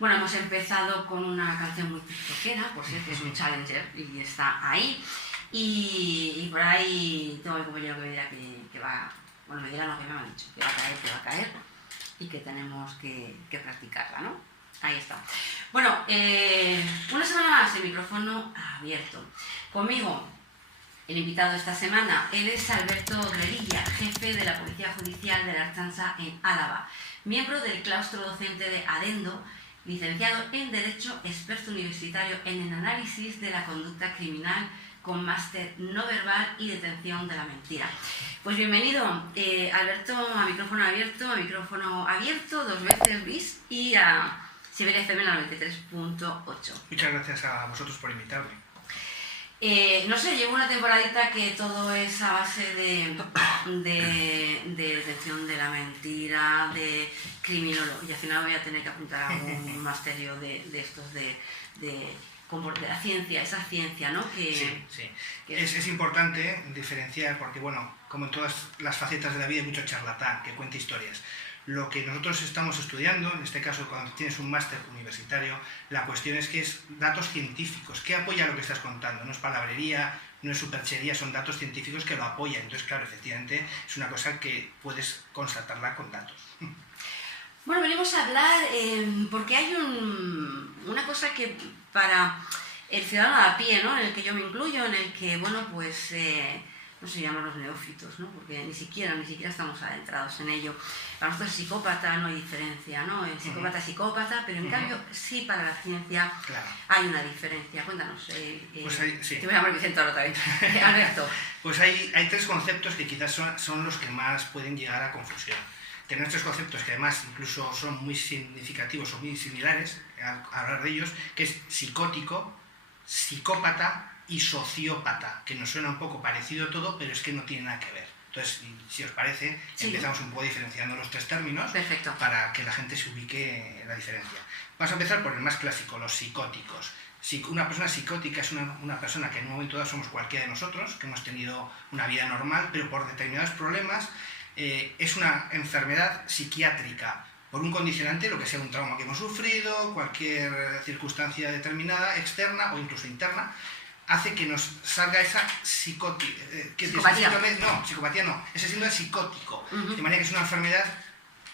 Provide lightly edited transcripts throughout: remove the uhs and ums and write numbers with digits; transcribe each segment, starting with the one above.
Bueno, hemos empezado con una canción muy tiktokera, por cierto, que es un challenger y está ahí. Y por ahí tengo el compañero que me dirá que va, bueno, me dirá lo que me han dicho, que va a caer y que tenemos que practicarla, ¿no? Ahí está. Bueno, una semana más el micrófono abierto. Conmigo, el invitado de esta semana, él es Alberto Revilla, jefe de la Policía Judicial de la Archancha en Álava, miembro del claustro docente de Adendo, licenciado en Derecho, experto universitario en el análisis de la conducta criminal con máster no verbal y detención de la mentira. Pues bienvenido, Alberto, a micrófono abierto, 2 veces bis y a Siberia FM 93.8. Muchas gracias a vosotros por invitarme. No sé, llevo una temporadita que todo es a base de detención de la mentira, de criminólogo, y al final voy a tener que apuntar a un masterio de estos de la ciencia, esa ciencia, ¿no? Sí. Es importante diferenciar porque, bueno, como en todas las facetas de la vida hay mucho charlatán que cuenta historias. Lo que nosotros estamos estudiando, en este caso cuando tienes un máster universitario, la cuestión es que es datos científicos. ¿Qué apoya lo que estás contando? No es palabrería, no es superchería, son datos científicos que lo apoyan. Entonces, claro, efectivamente es una cosa que puedes constatarla con datos. Bueno, venimos a hablar porque hay una cosa que para el ciudadano a pie, ¿no? En el que yo me incluyo, en el que, bueno, pues no se llaman los neófitos, ¿no? Porque ni siquiera estamos adentrados en ello. Para nosotros psicópata no hay diferencia, ¿no? El psicópata es psicópata, pero en cambio sí para la ciencia hay una diferencia. Cuéntanos. Pues sí. Te voy a llamar Vicente ahora otra vez. Alberto. Pues hay 3 conceptos que quizás son los que más pueden llegar a confusión. Tenemos 3 conceptos que además incluso son muy significativos o muy similares, hablar de ellos, que es psicótico, psicópata y sociópata, que nos suena un poco parecido todo, pero es que no tiene nada que ver. Entonces, si os parece, empezamos un poco diferenciando los 3 términos. Perfecto. Para que la gente se ubique en la diferencia. Vamos a empezar por el más clásico, los psicóticos. Una persona psicótica es una persona que en un momento dado somos cualquiera de nosotros, que hemos tenido una vida normal, pero por determinados problemas es una enfermedad psiquiátrica, por un condicionante, lo que sea un trauma que hemos sufrido, cualquier circunstancia determinada, externa o incluso interna, hace que nos salga esa psicopatía. Psicopatía no, ese síndrome psicótico. De manera que es una enfermedad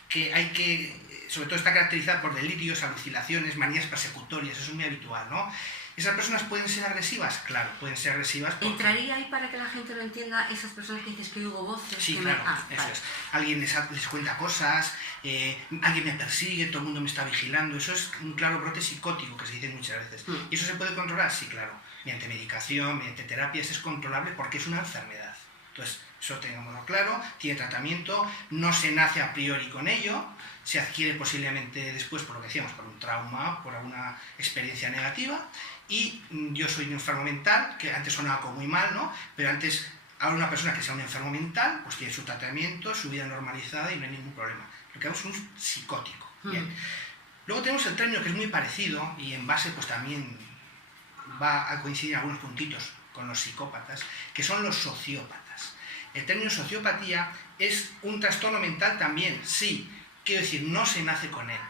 que sobre todo está caracterizada por delirios, alucinaciones, manías persecutorias, eso es muy habitual, ¿no? ¿Esas personas pueden ser agresivas? Claro, pueden ser agresivas. ¿Entraría ahí para que la gente lo entienda esas personas que dices que hubo voces? Sí, claro, eso es. Alguien les cuenta cosas, alguien me persigue, todo el mundo me está vigilando. Eso es un claro brote psicótico que se dice muchas veces. ¿Y eso se puede controlar? Sí, claro. Mediante medicación, mediante terapias es controlable porque es una enfermedad. Entonces, eso tengámoslo claro, tiene tratamiento, no se nace a priori con ello, se adquiere posiblemente después, por lo que decíamos, por un trauma, por alguna experiencia negativa. Y yo soy un enfermo mental, que antes sonaba como muy mal, ¿no? Pero antes, ahora una persona que sea un enfermo mental, pues tiene su tratamiento, su vida normalizada y no hay ningún problema. Lo que hago es un psicótico. Bien. Luego tenemos el término que es muy parecido y en base pues también va a coincidir en algunos puntitos con los psicópatas, que son los sociópatas. El término sociopatía es un trastorno mental también, sí, quiero decir, no se nace con él.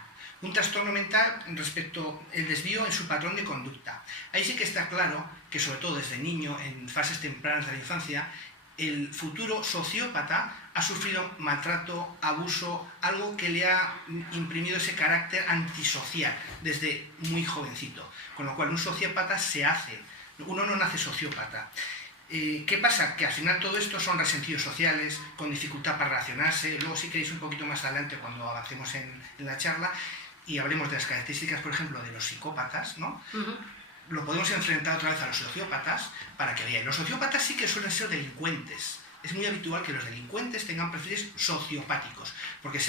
Un trastorno mental respecto al desvío en su patrón de conducta. Ahí sí que está claro que, sobre todo desde niño, en fases tempranas de la infancia, el futuro sociópata ha sufrido maltrato, abuso, algo que le ha imprimido ese carácter antisocial desde muy jovencito. Con lo cual un sociópata se hace, uno no nace sociópata. ¿Qué pasa? Que al final todo esto son resentidos sociales, con dificultad para relacionarse. Luego si queréis un poquito más adelante cuando avancemos en la charla y hablemos de las características, por ejemplo, de los psicópatas, ¿no? Lo podemos enfrentar otra vez a los sociópatas para que veáis. Los sociópatas sí que suelen ser delincuentes. Es muy habitual que los delincuentes tengan perfiles sociopáticos, porque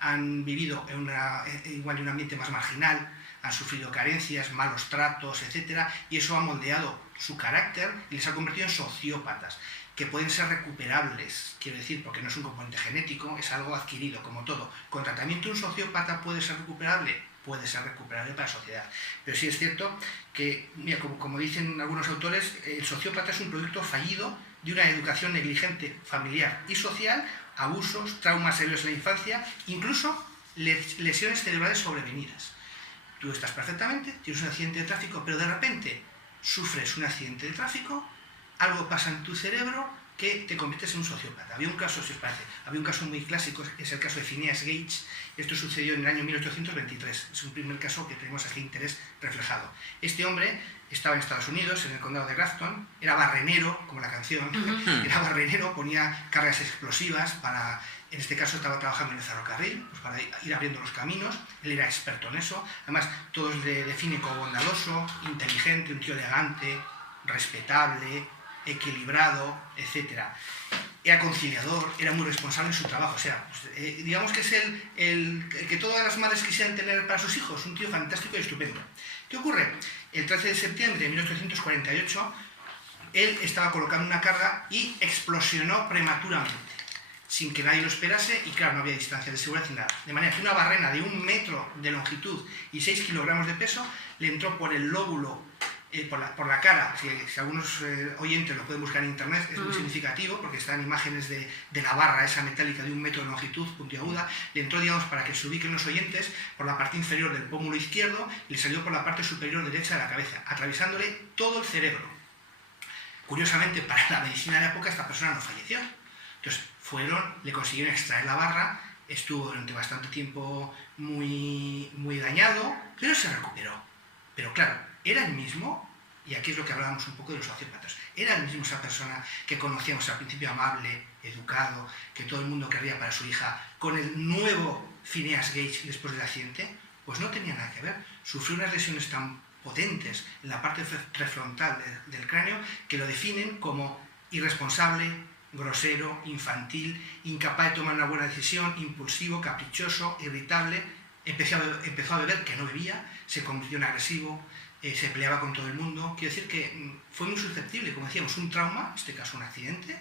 han vivido igual en un ambiente más marginal, han sufrido carencias, malos tratos, etc. Y eso ha moldeado su carácter y les ha convertido en sociópatas, que pueden ser recuperables, quiero decir, porque no es un componente genético, es algo adquirido, como todo. Con tratamiento un sociópata puede ser recuperable para la sociedad. Pero sí es cierto que, mira, como dicen algunos autores, el sociópata es un producto fallido de una educación negligente familiar y social, abusos, traumas serios en la infancia, incluso lesiones cerebrales sobrevenidas. tú estás perfectamente, tienes un accidente de tráfico, pero de repente sufres un accidente de tráfico, algo pasa en tu cerebro que te conviertes en un sociópata. Había un caso, si os parece, había un caso muy clásico, es el caso de Phineas Gage. Esto sucedió en el año 1823. Es un primer caso que tenemos aquí interés reflejado. Este hombre estaba en Estados Unidos, en el condado de Grafton, era barrenero, como la canción, era barrenero, ponía cargas explosivas para, en este caso estaba trabajando en el ferrocarril, pues para ir abriendo los caminos. Él era experto en eso. Además, todos le definen como bondadoso, inteligente, un tío elegante, respetable, equilibrado, etc. Era conciliador, era muy responsable en su trabajo. O sea, pues, digamos que es el que todas las madres quisieran tener para sus hijos, un tío fantástico y estupendo. ¿Qué ocurre? El 13 de septiembre de 1848, él estaba colocando una carga y explosionó prematuramente, sin que nadie lo esperase, y claro, no había distancia de seguridad ni nada. De manera que una barrena de 1 metro de longitud y 6 kilogramos de peso le entró por el lóbulo, por la cara. Si algunos oyentes lo pueden buscar en internet, es muy significativo porque están imágenes de la barra esa metálica de 1 metro de longitud, puntiaguda. Le entró, digamos, para que se ubiquen los oyentes, por la parte inferior del pómulo izquierdo y le salió por la parte superior derecha de la cabeza, atravesándole todo el cerebro. Curiosamente, para la medicina de la época, esta persona no falleció. Entonces, le consiguieron extraer la barra, estuvo durante bastante tiempo muy dañado, pero se recuperó. Pero claro, era el mismo, y aquí es lo que hablábamos un poco de los sociópatas, era el mismo esa persona que conocíamos al principio, amable, educado, que todo el mundo querría para su hija, con el nuevo Phineas Gage después del accidente. Pues no tenía nada que ver. Sufrió unas lesiones tan potentes en la parte prefrontal del cráneo que lo definen como irresponsable, grosero, infantil, incapaz de tomar una buena decisión, impulsivo, caprichoso, irritable. Empezó a beber, que no bebía, se convirtió en agresivo, se peleaba con todo el mundo. Quiero decir que fue muy susceptible, como decíamos, un trauma, en este caso un accidente,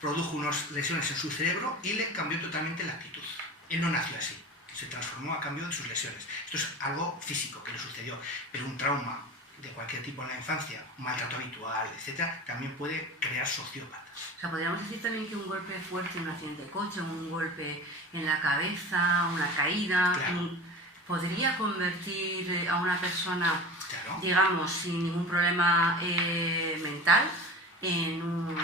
produjo unas lesiones en su cerebro y le cambió totalmente la actitud. Él no nació así, se transformó a cambio de sus lesiones. Esto es algo físico que le sucedió, pero un trauma de cualquier tipo en la infancia, un maltrato habitual, etc., también puede crear sociópatas. O sea, podríamos decir también que un golpe fuerte, un accidente de coche, un golpe en la cabeza, una caída, claro, podría convertir a una persona, claro, digamos, sin ningún problema mental, en un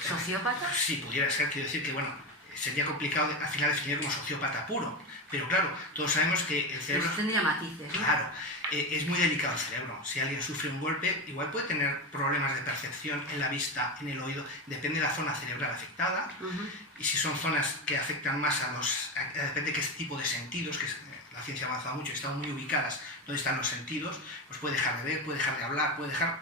sociópata. Sí, pudiera ser. Quiero decir que, bueno, sería complicado al final definir como sociópata puro, pero claro, todos sabemos que el cerebro... Eso tendría matices, ¿no? Claro, es muy delicado el cerebro. Si alguien sufre un golpe, igual puede tener problemas de percepción en la vista, en el oído, depende de la zona cerebral afectada, y si son zonas que afectan más depende de qué tipo de sentidos, que la ciencia ha avanzado mucho, están muy ubicadas donde están los sentidos, pues puede dejar de ver, puede dejar de hablar,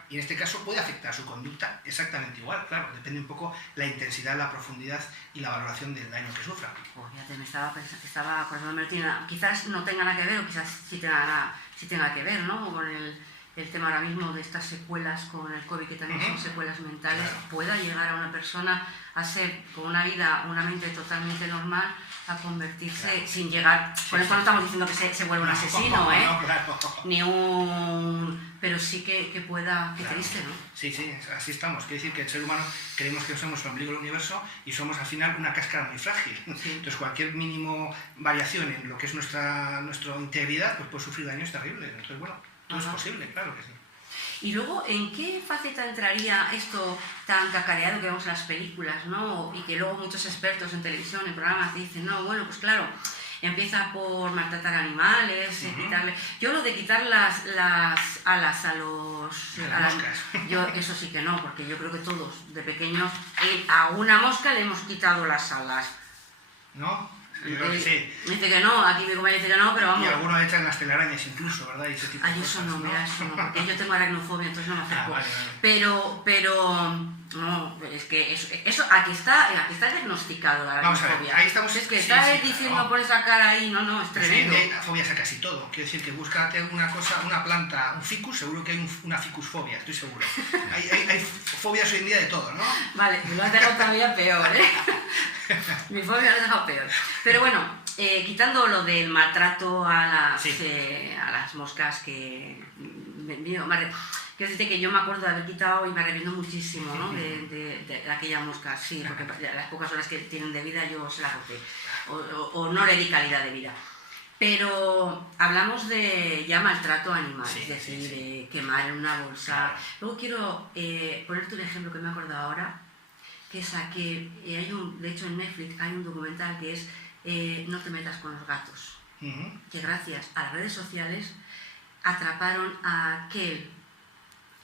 y en este caso puede afectar su conducta exactamente igual, claro, depende un poco la intensidad, la profundidad y la valoración del daño que sufra. Pues ya me estaba acordándome, quizás no tenga nada que ver, o quizás sí tenga que ver, ¿no? Con el tema ahora mismo de estas secuelas con el COVID, que también son secuelas mentales, claro, pueda llegar a una persona a ser, con una vida, una mente totalmente normal, a convertirse, claro, sin llegar... Con esto no estamos diciendo que se vuelva un asesino, ¿eh? No, claro. Ni un... Pero sí que pueda... Qué triste, ¿no? Sí, así estamos. Quiere decir que el ser humano creemos que somos el ombligo del universo y somos al final una cáscara muy frágil. Sí. Entonces cualquier mínimo variación en lo que es nuestra integridad, pues puede sufrir daños terribles. Entonces, bueno, todo es posible, claro que sí. Y luego, ¿en qué faceta entraría esto tan cacareado que vemos en las películas, ¿no? Y que luego muchos expertos en televisión, en programas, dicen, no, bueno, pues claro, empieza por maltratar animales, quitarle... Yo lo de quitar las alas a las moscas. Yo eso sí que no, porque yo creo que todos, de pequeños, a una mosca le hemos quitado las alas. ¿No? Yo creo que sí. Dice que no, aquí mi compañero dice que no, pero vamos. Y algunos echan las telarañas incluso, ¿verdad? Y ese tipo de eso cosas, no, mira, eso no, porque yo tengo aracnofobia, entonces no me acerco. Vale. Pero, no, es que eso aquí está diagnosticado la aracnofobia. Vamos a ver, ahí estamos... Es que está diciendo claro, por esa cara ahí, no, es tremendo. Hay fobias a casi todo, quiero decir que búscate una cosa, una planta, un ficus, seguro que hay una ficusfobia, estoy seguro. Hay fobias hoy en día de todo, ¿no? Vale, me lo has dejado todavía peor, ¿eh? Mi fobia lo has dejado peor. Pero bueno, quitando lo del maltrato a las moscas que... Quiero decirte que yo me acuerdo de haber quitado y me arrepiento muchísimo, ¿no? de aquella mosca, sí, porque las pocas horas que tienen de vida yo se la corté, o no le di calidad de vida. Pero hablamos de ya maltrato animal, Sí, es decir, sí, sí. de quemar en una bolsa. Claro. Luego quiero ponerte un ejemplo que me he acordado ahora, que saqué, de hecho en Netflix hay un documental que es No te metas con los gatos, que gracias a las redes sociales atraparon a aquel,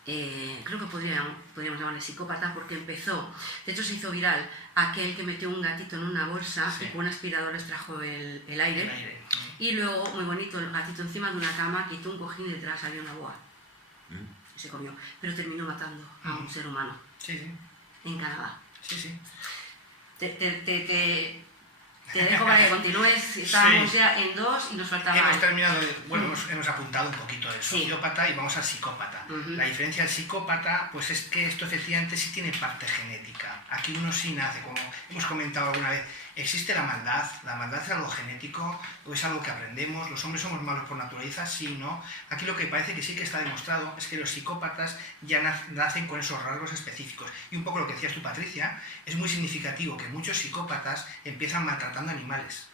creo que podríamos llamarle psicópata, porque empezó, de hecho se hizo viral, aquel que metió un gatito en una bolsa y con un aspirador extrajo el aire. Y luego, muy bonito, el gatito encima de una cama, quitó un cojín y detrás salió una boa. Y se comió. Pero terminó matando a un ser humano. Sí, sí. En Canadá. Sí, sí. Te dejo para que continúes. Estábamos ya en 2 y nos faltaba... Hemos terminado, hemos apuntado un poquito del sociópata y vamos al psicópata. La diferencia del psicópata, pues es que esto efectivamente sí tiene parte genética. Aquí uno sí nace, como hemos comentado alguna vez. ¿Existe la maldad? ¿La maldad es algo genético o es algo que aprendemos? ¿Los hombres somos malos por naturaleza? Sí, ¿no? Aquí lo que parece que sí que está demostrado es que los psicópatas ya nacen con esos rasgos específicos. Y un poco lo que decías tú, Patricia, es muy significativo que muchos psicópatas empiezan maltratando animales.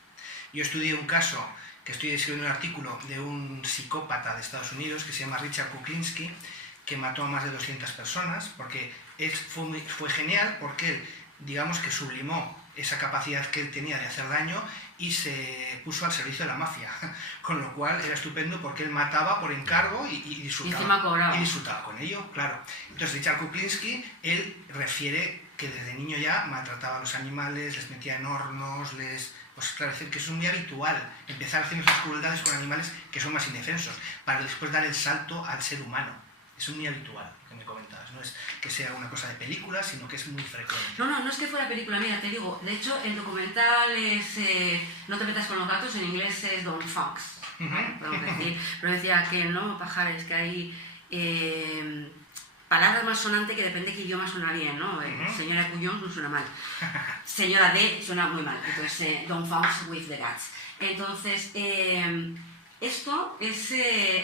Yo estudié un caso, que estoy escribiendo un artículo de un psicópata de Estados Unidos que se llama Richard Kuklinski, que mató a más de 200 personas, porque fue genial porque él, digamos que sublimó esa capacidad que él tenía de hacer daño y se puso al servicio de la mafia, con lo cual era estupendo porque él mataba por encargo y disfrutaba con ello, claro. Entonces Richard Kuklinski, él refiere que desde niño ya maltrataba a los animales, les metía en hornos, pues claro, es decir, que es muy habitual empezar haciendo esas crueldades con animales que son más indefensos, para después dar el salto al ser humano. Es muy habitual, que me comentabas, no es que sea una cosa de película, sino que es muy frecuente. No es que fuera película, mira, te digo, de hecho el documental es No te metas con los gatos, en inglés es Don't Fox, podemos decir, pero decía que no, pajares, que hay palabras más sonantes que depende de qué idioma suena bien, ¿no? Señora Cuyón no suena mal, señora D suena muy mal, entonces Don't Fox with the Cats. Entonces, esto es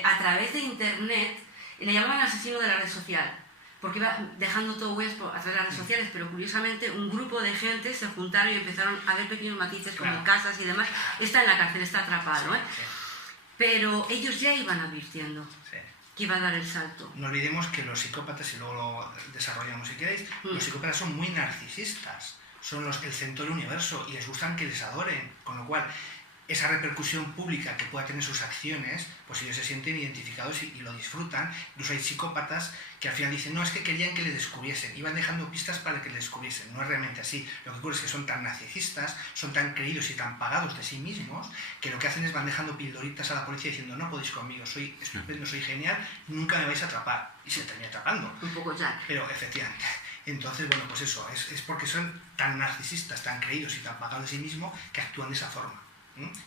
a través de internet. Le llamaban asesino de la red social, porque iba dejando todo huellas a través de las redes sociales, pero curiosamente un grupo de gente se juntaron y empezaron a ver pequeños matices como casas y demás. Está en la cárcel, está atrapado, pero ellos ya iban advirtiendo que iba a dar el salto. No olvidemos que los psicópatas, y luego lo desarrollamos si queréis, los psicópatas son muy narcisistas, son el centro del universo y les gustan que les adoren, con lo cual esa repercusión pública que pueda tener sus acciones, pues ellos se sienten identificados y lo disfrutan. Incluso hay psicópatas que al final dicen, no, es que querían que les descubriesen, iban dejando pistas para que les descubriesen. No es realmente así. Lo que ocurre es que son tan narcisistas, son tan creídos y tan pagados de sí mismos, que lo que hacen es van dejando pildoritas a la policía diciendo, no podéis conmigo, soy estupendo, soy genial, nunca me vais a atrapar. Y se termina atrapando. Un poco ya. Pero efectivamente. Entonces, bueno, pues eso, es porque son tan narcisistas, tan creídos y tan pagados de sí mismos que actúan de esa forma.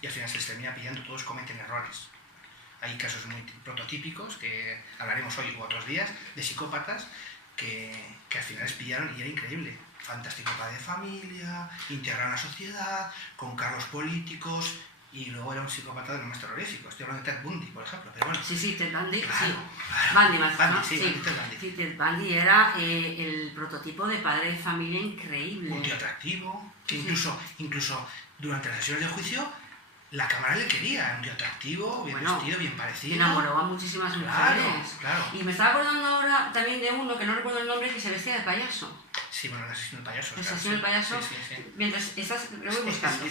Y al final se les termina pillando, todos cometen errores. Hay casos muy prototípicos, que hablaremos hoy u otros días, de psicópatas que al final les pillaron y era increíble. Fantástico padre de familia, integrado en la sociedad, con cargos políticos, y luego era un psicópata de los más terroríficos. Estoy hablando de Ted Bundy, por ejemplo. Pero bueno, sí, Ted Bundy, claro, sí. Claro. Bundy más, Bundy, ¿no? sí, Ted Bundy. Sí, Ted Bundy era el prototipo de padre de familia increíble. Un tío atractivo, que incluso durante las sesiones de juicio la cámara le quería, un tío atractivo, bien vestido, bien parecido. Enamoró a muchísimas mujeres. Claro. Y me estaba acordando ahora también de uno, que no recuerdo el nombre, que se vestía de payaso. Sí, bueno, el asesino del payaso. El asesino del payaso, sí. Mientras estás, lo voy buscando.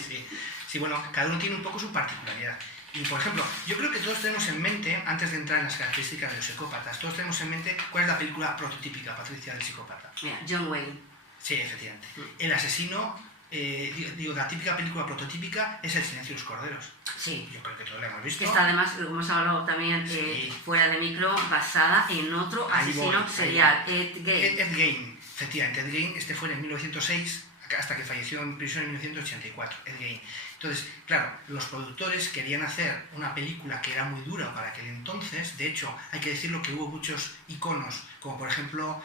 Sí, bueno, cada uno tiene un poco su particularidad. Y, por ejemplo, yo creo que todos tenemos en mente, antes de entrar en las características de los psicópatas, todos tenemos en mente cuál es la película prototípica, Patricia, del psicópata. Mira, John Wayne. Sí, efectivamente. El asesino... la típica película prototípica es El silencio de los corderos. Sí. Yo creo que todos la hemos visto. Que está además, como hemos hablado también fuera de micro, basada en otro asesino serial, Ed Gein. Ed Gein, efectivamente. Ed Gein, fue en 1906 hasta que falleció en prisión en 1984. Ed Gein. Entonces, claro, los productores querían hacer una película que era muy dura para aquel entonces. De hecho, hay que decirlo que hubo muchos iconos, como por ejemplo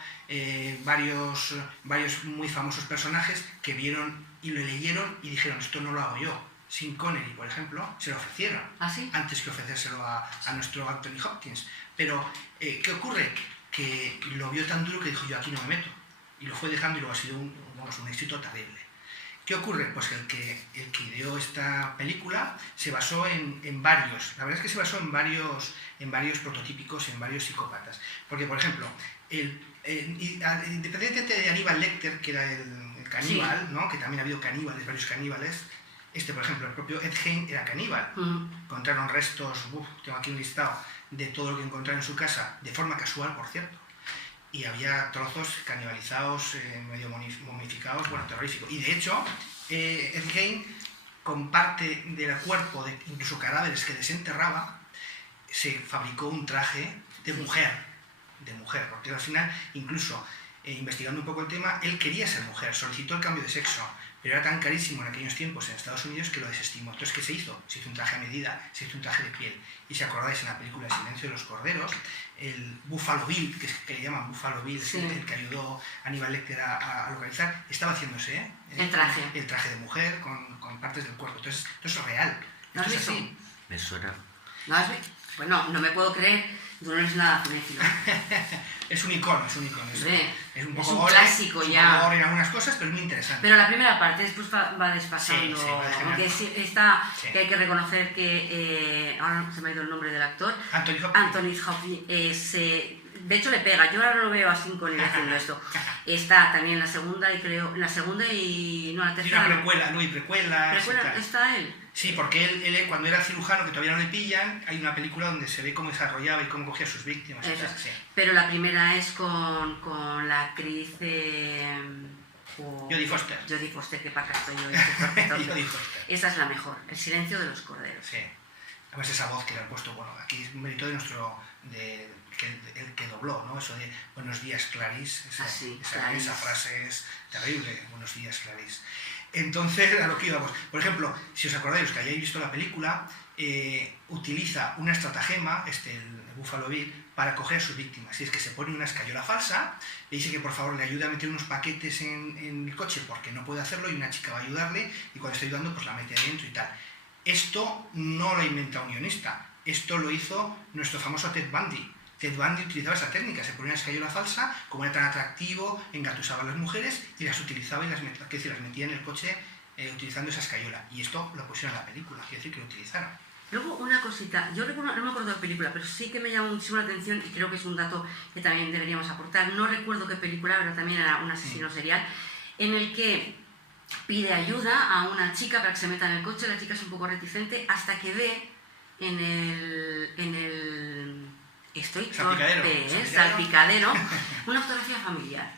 varios muy famosos personajes que vieron y lo leyeron y dijeron, esto no lo hago yo. Sean Connery, por ejemplo, se lo ofrecieron. ¿Ah, sí? Antes que ofrecérselo a nuestro Anthony Hopkins. Pero, ¿qué ocurre? Que lo vio tan duro que dijo, yo aquí no me meto. Y lo fue dejando y luego ha sido un éxito terrible. ¿Qué ocurre? Pues que el que ideó esta película se basó en varios, la verdad es que se basó en varios prototípicos, en varios psicópatas. Porque, por ejemplo, independientemente de Aníbal Lecter, que era el caníbal, ¿no? Que también ha habido caníbales, varios caníbales, por ejemplo, el propio Ed Gein era caníbal. Encontraron restos, tengo aquí un listado de todo lo que encontraron en su casa, de forma casual, por cierto. Y había trozos canibalizados, medio momificados, bueno, terrorífico. Y de hecho, Ed Gein, con parte del cuerpo, incluso cadáveres que desenterraba, se fabricó un traje de mujer, porque al final, incluso investigando un poco el tema, él quería ser mujer, solicitó el cambio de sexo, pero era tan carísimo en aquellos tiempos en Estados Unidos que lo desestimó. Entonces, ¿qué se hizo? Se hizo un traje a medida, se hizo un traje de piel. Y si acordáis en la película El silencio de los corderos, el Buffalo Bill, que le llaman Buffalo Bill, el que ayudó a Aníbal Lecter a localizar, estaba haciéndose el traje de mujer con partes del cuerpo. Entonces, esto es real. ¿No has visto? Sí, me suena. ¿No has visto? Pues no me puedo creer, tú no eres nada cinéfilo. Es un icono. Es un poco un clásico ya. Gore en algunas cosas, pero es muy interesante. Pero la primera parte después va desfasando. Sí, aunque que hay que reconocer que ahora no se me ha ido el nombre del actor. Anthony Hopkins. De hecho le pega, yo ahora no lo veo a 5 niveles haciendo esto. Está también la segunda y la tercera. Y una precuela. ¿Está él? Sí, porque él cuando era cirujano, que todavía no le pillan, hay una película donde se ve cómo desarrollaba y cómo cogía a sus víctimas. Sí. Pero la primera es con la actriz... Jodie Foster. Jodie Foster, que para acá estoy yo. Jodie Foster. Esa es la mejor, El silencio de los corderos. Sí. Además esa voz que le han puesto, bueno, aquí es un mérito de el que dobló, ¿no? Eso de buenos días, Clarice. Esa frase es terrible, buenos días, Clarice. Entonces, a lo que íbamos. Por ejemplo, si os acordáis, que hayáis visto la película, utiliza una estratagema, el Buffalo Bill, para coger a sus víctimas. Y es que se pone una escayola falsa, le dice que por favor le ayude a meter unos paquetes en el coche porque no puede hacerlo y una chica va a ayudarle y cuando está ayudando pues la mete adentro y tal. Esto no lo ha inventado un guionista, esto lo hizo nuestro famoso Ted Bundy. Ted Bundy utilizaba esa técnica, se ponía una escayola falsa, como era tan atractivo, engatusaba a las mujeres y las utilizaba y las metía en el coche utilizando esa escayola. Y esto lo pusieron en la película, quiere decir que lo utilizaron. Luego una cosita, yo no me acuerdo de la película, pero sí que me llamó muchísimo la atención y creo que es un dato que también deberíamos aportar. No recuerdo qué película, pero también era un asesino serial, en el que pide ayuda a una chica para que se meta en el coche, la chica es un poco reticente, hasta que ve en el salpicadero, una fotografía familiar.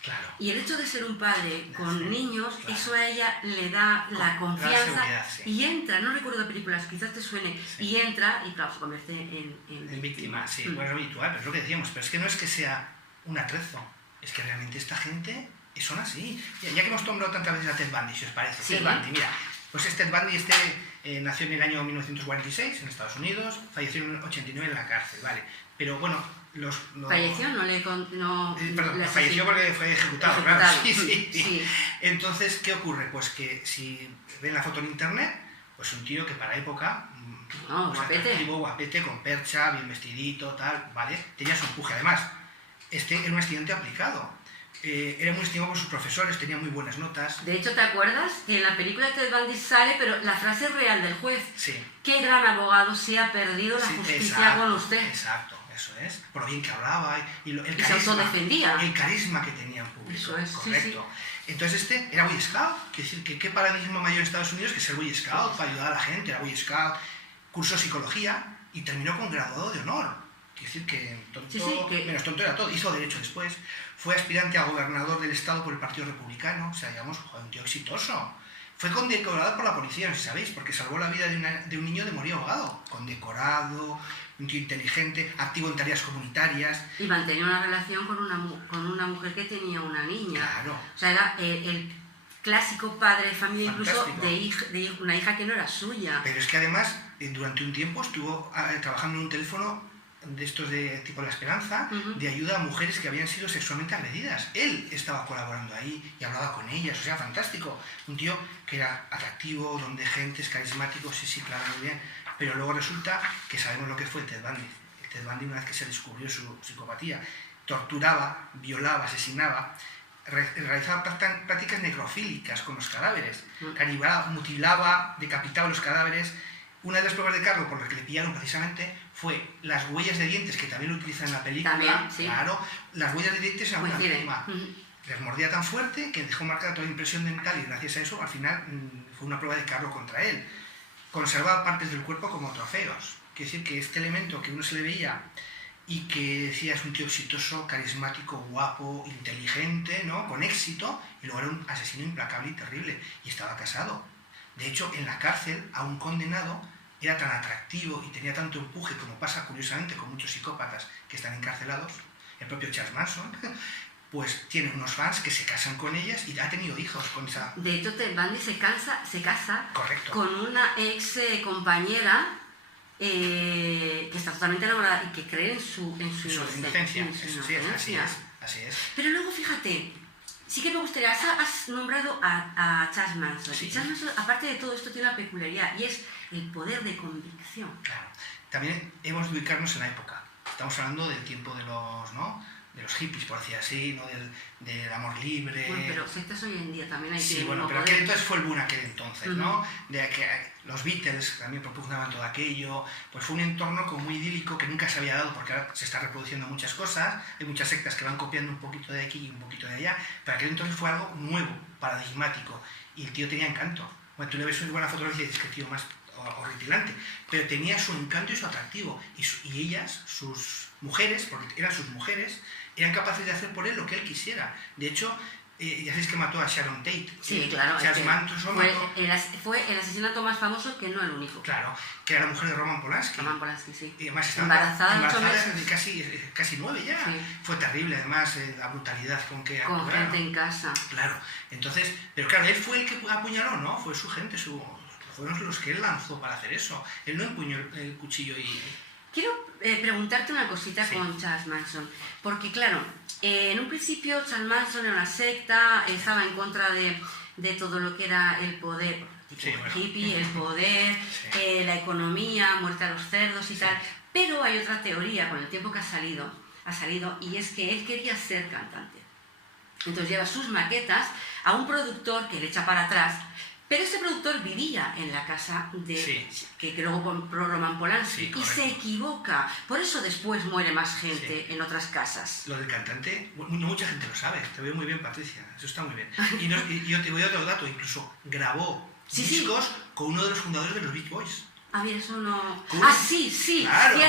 Claro. Y el hecho de ser un padre con niños, claro, eso a ella le da la confianza y entra, no recuerdo de películas, quizás te suene, y entra y claro, se convierte en víctima. Sí, bueno, es habitual, pero es lo que decíamos, pero es que no es que sea un atrezo, es que realmente esta gente son así. Ya que hemos nombrado tantas veces a Ted Bundy, si os parece, sí. Ted Bundy, mira, pues Ted Bundy nació en el año 1946 en Estados Unidos, falleció en el 89 en la cárcel, ¿vale? Pero bueno, falleció, falleció porque fue ejecutado, claro. Sí. Entonces, ¿qué ocurre? Pues que si ven la foto en internet, pues un tío que para época, guapete, con percha, bien vestidito, tal, ¿vale? Tenía su empuje. Además, era un estudiante aplicado. Era muy estimado por sus profesores, tenía muy buenas notas. De hecho, ¿te acuerdas que en la película de Ted Bundy sale, pero la frase real del juez? Sí. ¿Qué gran abogado se ha perdido la justicia con usted? Exacto. Eso es, por lo bien que hablaba y el carisma, se autodefendía. El carisma que tenía en público. Eso es, correcto. Sí. Entonces era Boy Scout, quiere decir que qué paradigma mayor en Estados Unidos que ser Boy Scout para ayudar a la gente, era Boy Scout, cursó psicología y terminó con graduado de honor. Quiere decir que menos tonto era todo, hizo derecho después, fue aspirante a gobernador del estado por el Partido Republicano, o sea, digamos, un tío exitoso. Fue condecorado por la policía, no sé si sabéis, porque salvó la vida de un niño de morir ahogado. Condecorado, un tío inteligente, activo en tareas comunitarias. Y mantenía una relación con una mujer que tenía una niña. Claro. O sea, era el clásico padre de familia, fantástico, incluso de una hija que no era suya. Pero es que además, durante un tiempo estuvo trabajando en un teléfono de estos de tipo La Esperanza, de ayuda a mujeres que habían sido sexualmente agredidas. Él estaba colaborando ahí y hablaba con ellas, o sea, fantástico. Un tío que era atractivo, don de gentes, carismático, sí, claro, muy bien. Pero luego resulta que sabemos lo que fue Ted Bundy. Ted Bundy, una vez que se descubrió su psicopatía, torturaba, violaba, asesinaba realizaba prácticas necrofílicas con los cadáveres, canibalaba, mutilaba, decapitaba los cadáveres. Una de las pruebas de Carlo por las que le pillaron precisamente fue las huellas de dientes, que también lo utilizan en la película. También, sí. Claro, las huellas de dientes en una víctima. Les mordía tan fuerte que dejó marcada toda la impresión dental y gracias a eso al final fue una prueba de Carlo contra él. Conservaba partes del cuerpo como trofeos. Quiere decir que este elemento que uno se le veía y que decía es un tío exitoso, carismático, guapo, inteligente, ¿no? Con éxito, y luego era un asesino implacable y terrible. Y estaba casado. De hecho, en la cárcel, a un condenado era tan atractivo y tenía tanto empuje, como pasa curiosamente con muchos psicópatas que están encarcelados, el propio Charles Manson, pues tiene unos fans que se casan con ellas y ha tenido hijos con esa... De hecho, Ted Bundy se casa Correcto. con una ex compañera que está totalmente enamorada y que cree en su inocencia. Así es. Pero luego, fíjate, sí que me gustaría, has nombrado a Charles Manson. Sí. Y Charles Manson, aparte de todo esto, tiene una peculiaridad y es el poder de convicción. Claro. También hemos de ubicarnos en la época. Estamos hablando del tiempo de los, ¿no?, de los hippies, por decir así, ¿no?, del amor libre. Bueno, pero sectas hoy en día también hay. Sí, bueno, pero aquel entonces fue el boom aquel entonces, ¿no? De que los Beatles también propugnaban todo aquello, pues fue un entorno como muy idílico que nunca se había dado, porque ahora se está reproduciendo muchas cosas, hay muchas sectas que van copiando un poquito de aquí y un poquito de allá, pero aquel entonces fue algo nuevo, paradigmático, y el tío tenía encanto. Bueno, tú le ves una buena fotografía y dices que tío más horripilante, pero tenía su encanto y su atractivo, y ellas, sus mujeres, porque eran sus mujeres, eran capaces de hacer por él lo que él quisiera. De hecho, ya sabéis que mató a Sharon Tate. Sí, claro. Charles Manson fue el asesinato más famoso, que no el único. Claro, que era la mujer de Roman Polanski. Roman Polanski, sí. Y además estaba embarazada de casi 9 ya. Sí. Fue terrible, además, la brutalidad con que actuaron. Con gente en casa. Claro, entonces, pero claro, él fue el que apuñaló, ¿no? Fue su gente, fueron los que él lanzó para hacer eso. Él no empuñó el cuchillo y... Quiero preguntarte una cosita con Charles Manson, porque claro, en un principio Charles Manson era una secta, estaba en contra de todo lo que era el poder, tipo hippie, el poder, la economía, muerte a los cerdos y tal, pero hay otra teoría con el tiempo que ha salido, y es que él quería ser cantante. Entonces lleva sus maquetas a un productor que le echa para atrás. Pero ese productor vivía en la casa que luego compró Roman Polanski y se equivoca. Por eso después muere más gente en otras casas. Lo del cantante, no mucha gente lo sabe. Te veo muy bien, Patricia. Eso está muy bien. Y yo te voy a otro dato. Incluso grabó discos con uno de los fundadores de los Beach Boys. A ver, eso no... ¿Cómo? Ah, sí, claro.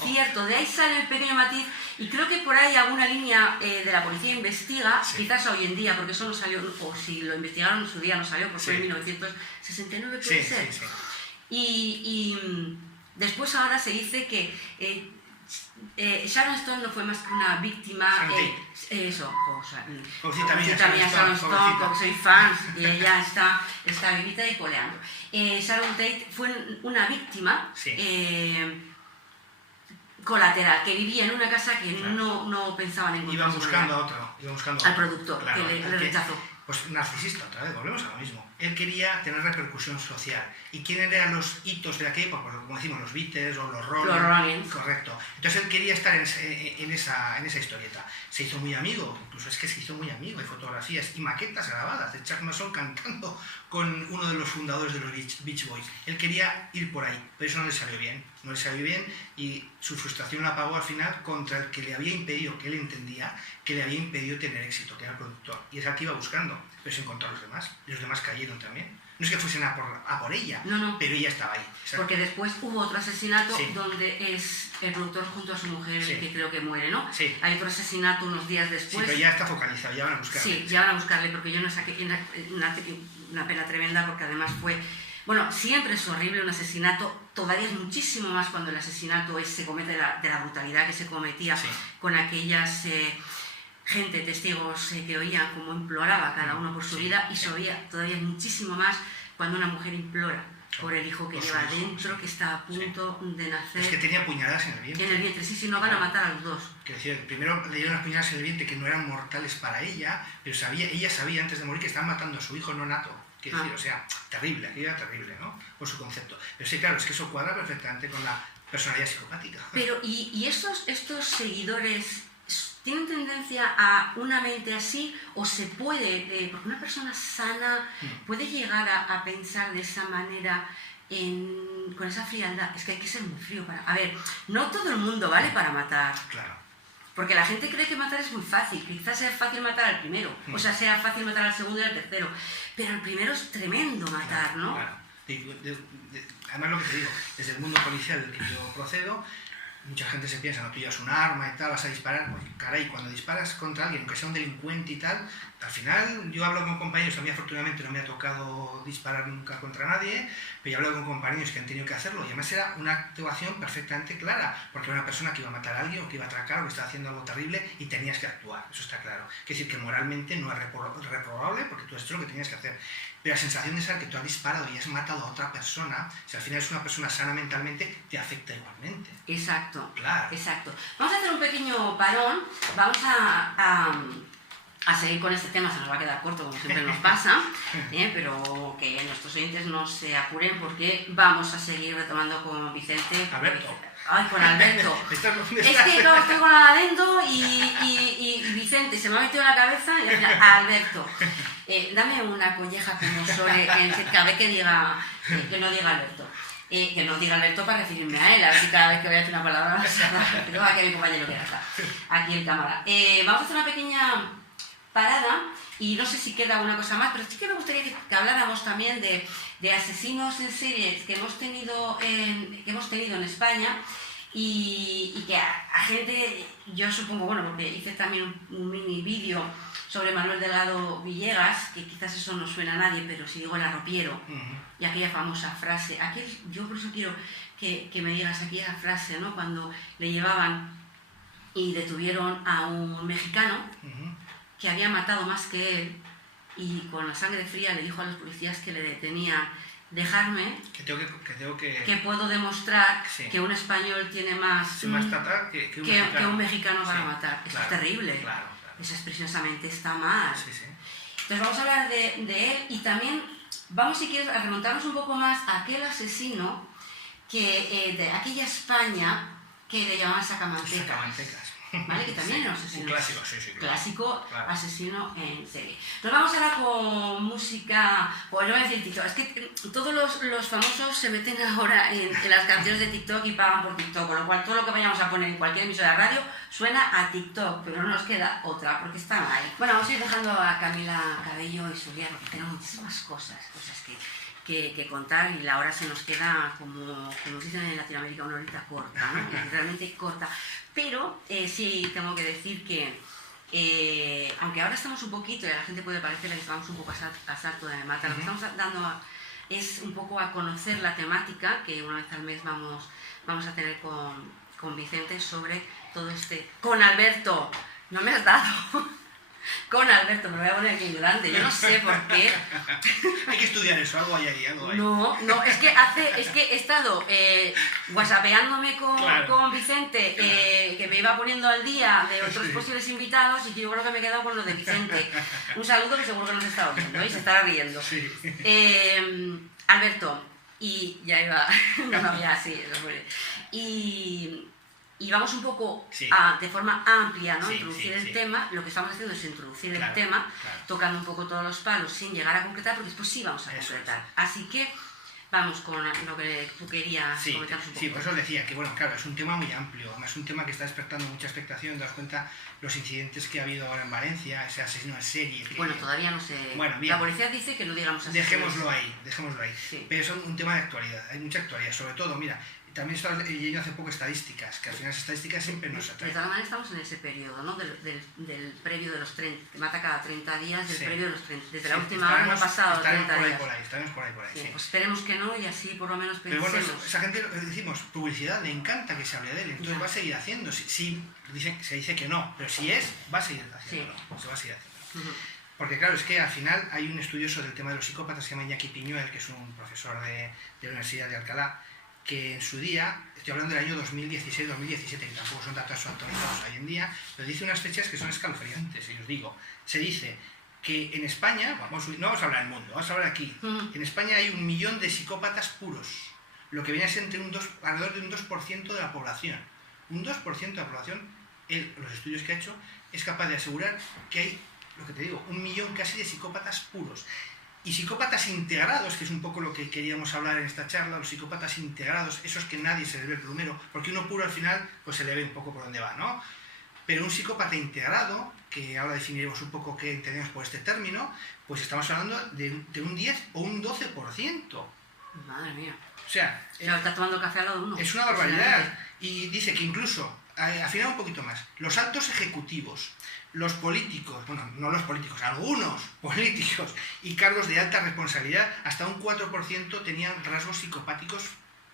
Cierto. De ahí sale el pequeño matiz. Y creo que por ahí alguna línea de la policía investiga, quizás hoy en día, porque eso no salió, o si lo investigaron en su día no salió, porque fue en 1969, puede ser. Sí. Y después ahora se dice que Sharon Stone no fue más que una víctima. Pobrecita mía Sharon Stone, porque soy fan, y ella está vivita y coleando. Sharon Tate fue una víctima colateral, que vivía en una casa que no pensaban en encontrar. Iban buscando a otro. Al productor, claro, que le rechazó. Pues narcisista, otra vez, volvemos a lo mismo. Él quería tener repercusión social. ¿Y quiénes eran los hitos de aquella época? Pues, como decimos, los Beatles o los Rolling. Correcto. Entonces él quería estar en esa historieta. Se hizo muy amigo, incluso es que se hizo muy amigo. Hay fotografías y maquetas grabadas de Charles Manson cantando con uno de los fundadores de los Beach Boys. Él quería ir por ahí, pero eso no le salió bien. No le salió bien y su frustración la pagó al final contra el que le había impedido, que él entendía, que le había impedido tener éxito, que era el productor. Y es al que iba buscando, pero se encontró a los demás. Y los demás cayeron también. No es que fuesen a por ella, pero ella estaba ahí. Exacto. Porque después hubo otro asesinato donde es el productor junto a la mujer el que creo que muere, ¿no? Sí. Hay otro asesinato unos días después. Sí, pero ya está focalizado, ya van a buscarle. Sí, ya van a buscarle, porque yo no saqué una pena tremenda, porque además fue... Bueno, siempre es horrible un asesinato, todavía es muchísimo más cuando el asesinato se comete de la brutalidad que se cometía con aquellas... testigos que oían cómo imploraba cada uno por su vida, y todavía muchísimo más cuando una mujer implora por el hijo que lleva dentro, que está a punto de nacer. Es que tenía puñaladas en el vientre. En el vientre, sí, no van a matar a los dos. Quiero decir, primero le dieron las puñaladas en el vientre que no eran mortales para ella, pero ella sabía antes de morir que estaban matando a su hijo no nato. Quiero decir, o sea, terrible, aquello era terrible, ¿no? Por su concepto. Pero sí, claro, es que eso cuadra perfectamente con la personalidad psicopática. Pero, ¿y estos seguidores ¿tienen tendencia a una mente así o se puede, porque una persona sana puede llegar a pensar de esa manera con esa frialdad? Es que hay que ser muy frío para... A ver, no todo el mundo vale para matar. Claro. Porque la gente cree que matar es muy fácil, quizás sea fácil matar al primero, o sea, sea fácil matar al segundo y al tercero, pero el primero es tremendo matar, ¿no? Claro. Además, lo que te digo, desde el mundo policial del que yo procedo, mucha gente se piensa, no pillas un arma y tal, vas a disparar. Oye, caray, cuando disparas contra alguien, aunque sea un delincuente y tal, al final yo hablo con compañeros, a mí afortunadamente no me ha tocado disparar nunca contra nadie, pero yo hablo con compañeros que han tenido que hacerlo y además era una actuación perfectamente clara, porque era una persona que iba a matar a alguien o que iba a atracar o que estaba haciendo algo terrible y tenías que actuar, eso está claro. Es decir, que moralmente no es reprobable porque tú has hecho lo que tenías que hacer. Pero la sensación de saber que tú has disparado y has matado a otra persona, si al final es una persona sana mentalmente, te afecta igualmente. Exacto, claro. Exacto. Vamos a hacer un pequeño parón, vamos a seguir con este tema, se nos va a quedar corto como siempre nos pasa, pero que nuestros oyentes no se apuren porque vamos a seguir retomando con Vicente. Alberto. Ay, con Alberto. Es que claro, estoy con Alberto y Vicente se me ha metido en la cabeza y al final, Alberto. Dame una colleja como Sole cada vez que diga, que no diga Alberto. Que no diga Alberto para referirme a él, a ver si cada vez que voy a decir una palabra, pero aquí a mi compañero que está, aquí en cámara. Vamos a hacer una pequeña parada y no sé si queda alguna cosa más, pero sí que me gustaría que habláramos también de asesinos en serie que hemos tenido en España y que a gente, yo supongo, bueno, porque hice también un mini vídeo sobre Manuel Delgado Villegas, que quizás eso no suena a nadie, pero si digo el arropiero, y aquella famosa frase, yo por eso quiero que me digas aquella frase, ¿no? Cuando le llevaban y detuvieron a un mexicano que había matado más que él y con la sangre fría le dijo a los policías que le detenían: dejarme, que puedo demostrar que un español tiene más tata que un mexicano para matar. Eso es terrible. Claro. Eso expresamente está mal. Sí. Entonces vamos a hablar de él y también vamos, si quieres, a remontarnos un poco más a aquel asesino de aquella España que le llamaban Sacamantecas. ¿Vale? Que también era un asesino. Un clásico, sí. Clásico, claro. Asesino en serie. Nos vamos ahora con música, pues no voy a decir TikTok, es que todos los famosos se meten ahora en las canciones de TikTok y pagan por TikTok, con lo cual todo lo que vayamos a poner en cualquier emisora de radio suena a TikTok, pero no nos queda otra, porque están ahí. Bueno, vamos a ir dejando a Camila Cabello y Zulia, porque tenemos muchísimas cosas que contar y la hora se nos queda, como dicen en Latinoamérica, una horita corta, ¿no? Realmente corta. Pero sí tengo que decir que, aunque ahora estamos un poquito, y a la gente puede parecer que estamos un poco a salto de mata, lo que estamos dando es un poco a conocer la temática que una vez al mes vamos a tener con Vicente sobre todo este... Con Alberto, no me has dado... Con Alberto, me lo voy a poner aquí en grande, yo no sé por qué. Hay que estudiar eso, algo hay ahí, algo hay. No, es que he estado whatsappeándome con Vicente, que me iba poniendo al día de otros posibles invitados y yo creo que me he quedado con lo de Vicente. Un saludo que seguro que nos está oyendo y se estará riendo. Sí. Alberto, y ya iba, no, ya sí, y vamos un poco de forma amplia, ¿no? Introducir el tema. Lo que estamos haciendo es introducir el tema, tocando un poco todos los palos sin llegar a concretar, porque después sí vamos a concretar. Así que vamos con lo que tú querías comentar un poco. Sí, por eso os decía que, bueno, claro, es un tema muy amplio, además es un tema que está despertando mucha expectación. Te das cuenta los incidentes que ha habido ahora en Valencia, ese asesino en serie. Bueno, todavía no sé. Bueno, bien. La policía dice que no digamos así. Dejémoslo ahí. Sí. Pero es un tema de actualidad, hay mucha actualidad, sobre todo, mira. También estaba leyendo hace poco estadísticas, que al final las estadísticas siempre nos atraen. De todas maneras estamos en ese periodo, ¿no? Del previo de los 30, que mata cada 30 días, del previo de los 30, desde la última hora no ha pasado 30 días. Estaremos por ahí. Sí. Pues esperemos que no y así por lo menos pensemos. Pero bueno, esa gente, decimos, publicidad, le encanta que se hable de él, entonces va a seguir haciendo. Se dice que no, pero si es, va a seguir haciéndolo. Se va a seguir haciendo. Porque claro, es que al final hay un estudio sobre el tema de los psicópatas que se llama Iñaki Piñuel, que es un profesor de la Universidad de Alcalá, que en su día, estoy hablando del año 2016-2017, que tampoco son datos actualizados hoy en día, pero dice unas fechas que son escalofriantes, y os digo, se dice que en España, no vamos a hablar del mundo, vamos a hablar aquí, en España hay 1 millón de psicópatas puros, lo que viene a ser alrededor de un 2% de la población. Un 2% de la población él, los estudios que ha hecho, es capaz de asegurar que hay, lo que te digo, 1 millón casi de psicópatas puros. Y psicópatas integrados, que es un poco lo que queríamos hablar en esta charla, los psicópatas integrados, esos que nadie se les ve el plumero, porque uno puro al final pues se le ve un poco por dónde va, ¿no? Pero un psicópata integrado, que ahora definiremos un poco qué entendemos por este término, pues estamos hablando de un 10 o un 12%. Madre mía. O sea, está tomando café al lado de uno. Es una barbaridad. Y dice que incluso, afinar un poquito más, los altos ejecutivos, los políticos, bueno, no los políticos, algunos políticos y cargos de alta responsabilidad, hasta un 4% tenían rasgos psicopáticos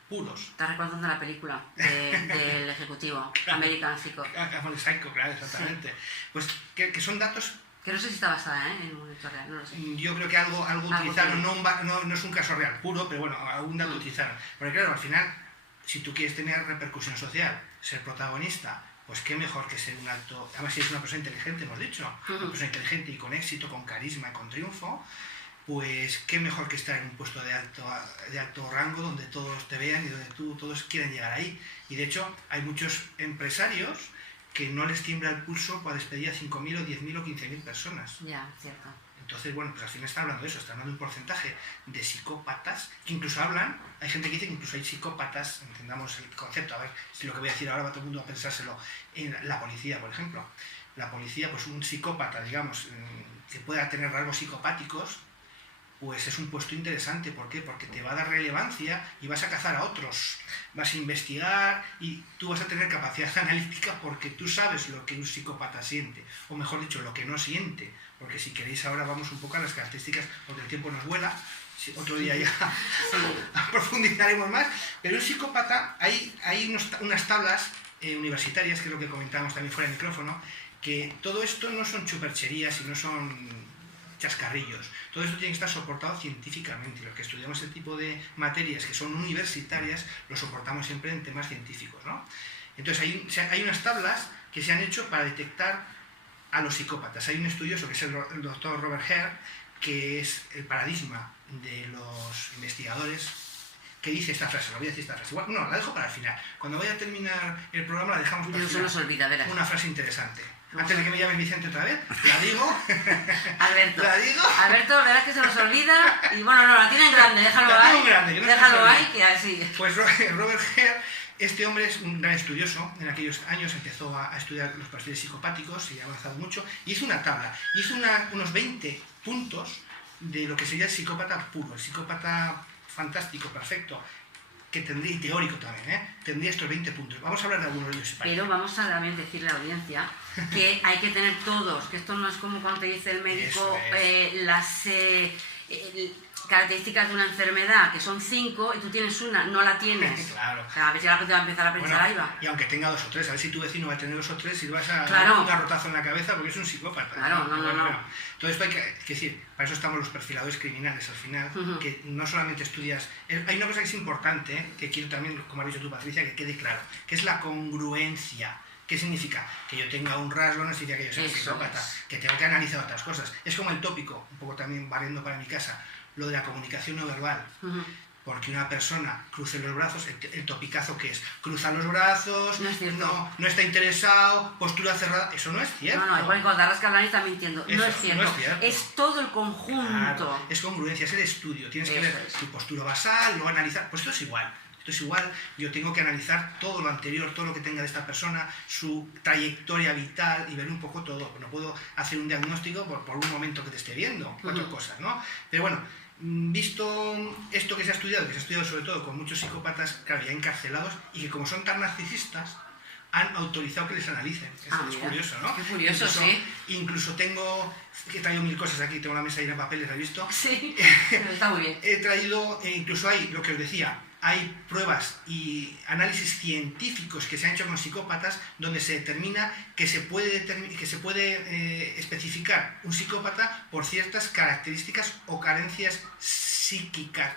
puros. Estás recordando la película del ejecutivo, Claro. American Psycho. Psycho, claro, exactamente. Sí. Pues que son datos... Que no sé si está basada en un hecho real, no lo sé. Yo creo que algo utilizaron, no es un caso real puro, pero bueno, algún dato utilizaron. Porque claro, al final, si tú quieres tener repercusión social, ser protagonista, pues qué mejor que ser un alto... Además, si eres una persona inteligente, hemos dicho, una persona inteligente y con éxito, con carisma y con triunfo, pues qué mejor que estar en un puesto de alto rango donde todos te vean y donde todos quieren llegar ahí. Y de hecho, hay muchos empresarios que no les tiembla el pulso para despedir a 5.000 o 10.000 o 15.000 personas. Ya, cierto. Entonces, bueno, pues al final está hablando de eso, está hablando de un porcentaje de psicópatas que incluso hablan, hay gente que dice que incluso hay psicópatas, entendamos el concepto, a ver si lo que voy a decir ahora va todo el mundo a pensárselo, en la policía, por ejemplo. La policía, pues un psicópata, digamos, que pueda tener rasgos psicopáticos, pues es un puesto interesante. ¿Por qué? Porque te va a dar relevancia y vas a cazar a otros, vas a investigar y tú vas a tener capacidad analítica porque tú sabes lo que un psicópata siente, o mejor dicho, lo que no siente. Porque si queréis ahora vamos un poco a las características, porque el tiempo nos vuela, otro día ya profundizaremos más, pero un psicópata, hay unas tablas universitarias, que es lo que comentábamos también fuera del micrófono, que todo esto no son chupercherías y no son chascarrillos. Todo esto tiene que estar soportado científicamente. Los que estudiamos este tipo de materias que son universitarias, lo soportamos siempre en temas científicos, ¿no? Entonces hay unas tablas que se han hecho para detectar a los psicópatas. Hay un estudioso que es el doctor Robert Hare, que es el paradigma de los investigadores, que dice esta frase, lo voy a decir esta frase. Igual, no, la dejo para el final. Cuando vaya a terminar el programa la dejamos para el final. Se nos olvida, verás. Una frase interesante. Antes de que me llame Vicente otra vez, la digo. Alberto. La digo. Alberto, verás que se nos olvida. Y bueno, no, la tienen grande, déjalo ahí. Grande, que no déjalo ahí, que así. Pues Robert Hare, este hombre es un gran estudioso. En aquellos años empezó a estudiar los perfiles psicopáticos y ha avanzado mucho. Y hizo una tabla. Hizo unos 20 puntos de lo que sería el psicópata puro, el psicópata fantástico, perfecto, que tendría, y teórico también, tendría estos 20 puntos. Vamos a hablar de algunos de ellos. Pero vamos a también decirle a la audiencia que hay que tener todos, que esto no es como cuando te dice el médico las características de una enfermedad, que son 5 y tú tienes una, no la tienes. Claro. O sea, a ver si ahora te va a empezar a pensar, ahí va. Y aunque tenga 2 o 3, a ver si tu vecino va a tener 2 o 3 y vas a claro. dar un garrotazo en la cabeza porque es un psicópata. Claro, no. Todo esto hay que decir, para eso estamos los perfiladores criminales al final, que no solamente estudias... Hay una cosa que es importante, que quiero también, como has dicho tú, Patricia, que quede claro, que es la congruencia. ¿Qué significa? Que yo tenga un rasgo no significa que yo sea psicópata, que tengo que analizar otras cosas. Es como el tópico, un poco también barriendo para mi casa, lo de la comunicación no verbal. Porque una persona cruce los brazos, el topicazo que es, cruza los brazos, no está interesado, postura cerrada, eso no es cierto. No, igual cuando te rascas la nariz está mintiendo. Eso, no es cierto. Es todo el conjunto. Claro, es congruencia, es el estudio. Tienes que ver tu postura basal, luego analizar. Pues esto es igual. Esto es igual, yo tengo que analizar todo lo anterior, todo lo que tenga de esta persona, su trayectoria vital y ver un poco todo. No puedo hacer un diagnóstico por un momento que te esté viendo, 4 cosas, ¿no? Pero bueno, visto esto que se ha estudiado sobre todo con muchos psicópatas, claro, ya encarcelados, y que como son tan narcisistas, han autorizado que les analicen. Es curioso, ¿no? Qué curioso, incluso, sí. Incluso he traído 1000 cosas aquí, tengo la mesa llena de papeles, ¿has visto? Sí, está muy bien. He traído, incluso hay, lo que os decía, hay pruebas y análisis científicos que se han hecho con psicópatas donde se determina que se puede especificar un psicópata por ciertas características o carencias físicas.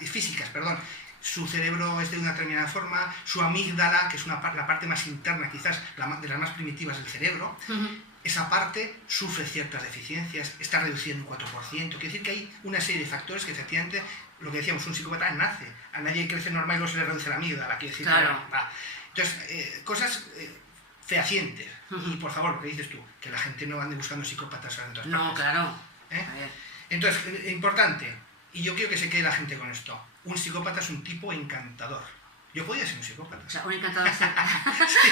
Su cerebro es de una determinada forma, su amígdala, que es la parte más interna, quizás de las más primitivas del cerebro, esa parte sufre ciertas deficiencias, está reducida en un 4%. Quiere decir que hay una serie de factores que efectivamente, lo que decíamos, un psicópata nace. A nadie crece normal y luego se le reduce la amígdala. Quiere decir claro. Entonces, cosas fehacientes. Y por favor, lo que dices tú, que la gente no ande buscando psicópatas en todas No, partes. claro. ¿Eh? A ver. Entonces, importante, y yo quiero que se quede la gente con esto, un psicópata es un tipo encantador. Yo podía ser un psicópata. O sea, un encantador ser... Sí,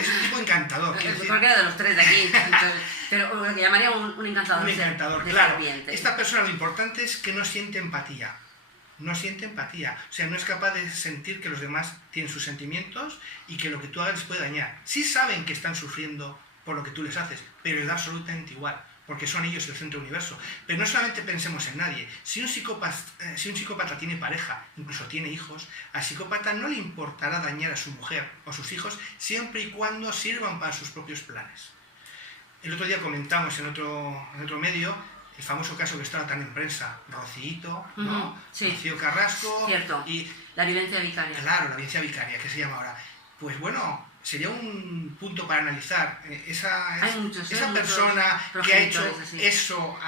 es un tipo encantador. quiero decir, Cualquiera de los tres de aquí. Entonces, pero lo que llamaría un encantador. un encantador, de claro. serpiente. Esta persona lo importante es que no siente empatía. No siente empatía. O sea, no es capaz de sentir que los demás tienen sus sentimientos y que lo que tú hagas les puede dañar. Sí saben que están sufriendo por lo que tú les haces, pero les da absolutamente igual, porque son ellos el centro del universo. Pero no solamente pensemos en nadie. Si un psicópata tiene pareja, incluso tiene hijos, al psicópata no le importará dañar a su mujer o a sus hijos siempre y cuando sirvan para sus propios planes. El otro día comentamos en otro medio el famoso caso que estaba tan en prensa, Rocío, ¿no? Sí. Rocío Carrasco. Cierto. Y, La violencia vicaria. claro, la violencia vicaria, que se llama ahora. Pues bueno, sería un punto para analizar esa persona que ha hecho así. eso,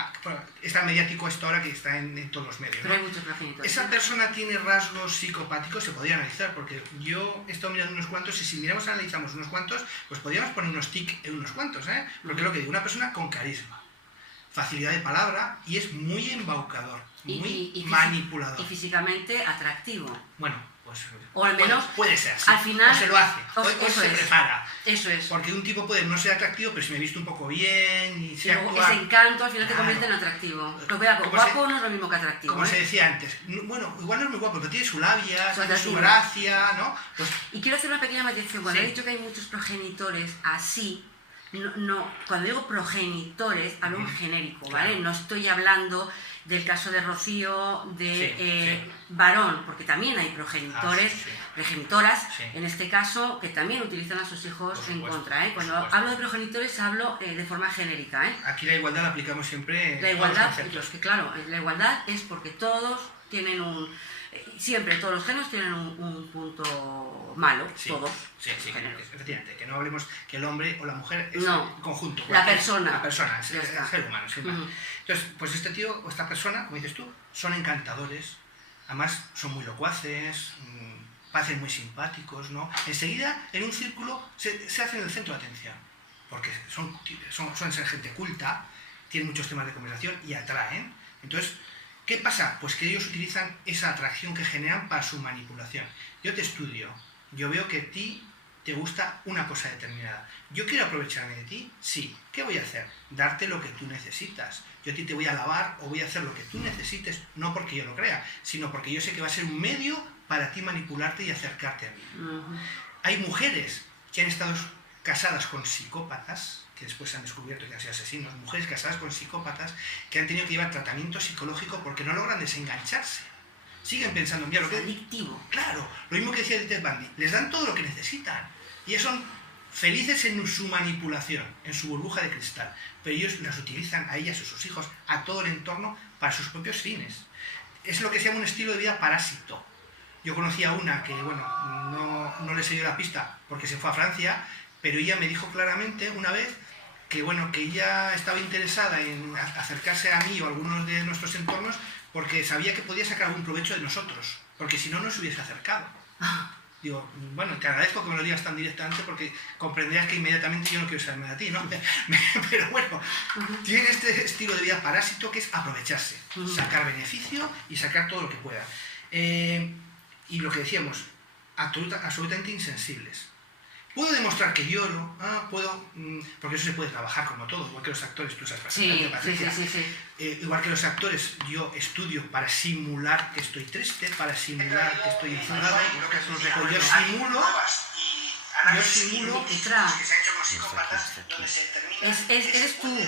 está mediático esto ahora que está en todos los medios, Pero ¿no? hay muchos progenitores. Esa persona tiene rasgos psicopáticos, se podría analizar, porque yo he estado mirando unos cuantos y si miramos, analizamos unos cuantos, pues podríamos poner unos tic en unos cuantos, ¿eh? Porque es lo que digo, una persona con carisma, facilidad de palabra y es muy embaucador, muy manipulador. Y físicamente atractivo. Bueno, pues o al menos puede ser, sí. Al final, o se lo hace, o se es, prepara. Eso es. Porque un tipo puede no ser atractivo, pero si me he visto un poco bien y se luego actúa... ese encanto al final Claro. te convierte en atractivo. Lo que hago, guapo no es lo mismo que atractivo. Como se decía antes, bueno, igual no es muy guapo, pero tiene su labia, tiene su atractivo. gracia, ¿no? Pues, Y quiero hacer una pequeña matización. Cuando sí. he dicho que hay muchos progenitores así, cuando digo progenitores, hablo en genérico, ¿vale? Claro. No estoy hablando del caso de Rocío, de sí. varón, porque también hay progenitores, sí. progenitoras, Sí. en este caso, que también utilizan a sus hijos Por en supuesto, contra, ¿eh? Cuando por supuesto. hablo de progenitores hablo de forma genérica, ¿eh? aquí la igualdad la aplicamos siempre La en todos los igualdad, conceptos. pues que claro, la igualdad es porque todos tienen siempre todos los géneros tienen un punto malo, Sí, todos. sí, géneros. efectivamente, que no hablemos que el hombre o la mujer es No. el conjunto. La persona. La persona, es Ya el está. ser humano, sin más. Entonces, pues este tío o esta persona, como dices tú, son encantadores, además son muy locuaces, parecen muy simpáticos, ¿no? Enseguida, en un círculo, se hacen el centro de atención, porque suelen ser gente culta, tienen muchos temas de conversación y atraen. Entonces, ¿qué pasa? Pues que ellos utilizan esa atracción que generan para su manipulación. Yo te estudio, yo veo que a ti te gusta una cosa determinada. ¿Yo quiero aprovecharme de ti? Sí. ¿Qué voy a hacer? Darte lo que tú necesitas. Yo a ti te voy a alabar o voy a hacer lo que tú necesites, no porque yo lo crea, sino porque yo sé que va a ser un medio para ti manipularte y acercarte a mí. Hay mujeres que han estado casadas con psicópatas, que después se han descubierto que han sido asesinos, mujeres casadas con psicópatas que han tenido que llevar tratamiento psicológico porque no logran desengancharse. Siguen pensando, mira, lo que... adictivo. Claro, lo mismo que decía Ted Bundy, les dan todo lo que necesitan y ellos son felices en su manipulación, en su burbuja de cristal, pero ellos las utilizan a ellas, a sus hijos, a todo el entorno para sus propios fines. Es lo que se llama un estilo de vida parásito. Yo conocía una que, bueno, no le seguí la pista porque se fue a Francia, pero ella me dijo claramente una vez que, bueno, que ella estaba interesada en acercarse a mí o a algunos de nuestros entornos porque sabía que podía sacar algún provecho de nosotros, porque si no, no se hubiese acercado. Digo, bueno, te agradezco que me lo digas tan directamente porque comprenderás que inmediatamente yo no quiero saberme de ti, ¿no? Pero bueno, tiene este estilo de vida parásito que es aprovecharse, sacar beneficio y sacar todo lo que pueda. Y lo que decíamos, absolutamente insensibles. Puedo demostrar que lloro, porque eso se puede trabajar como todo, igual que los actores, tú sabes Sí. igual que los actores, yo estudio para simular que estoy triste, para simular que estoy enfadado, pues yo simulo que se ha hecho con psicópatas, donde se termina... Eres tú.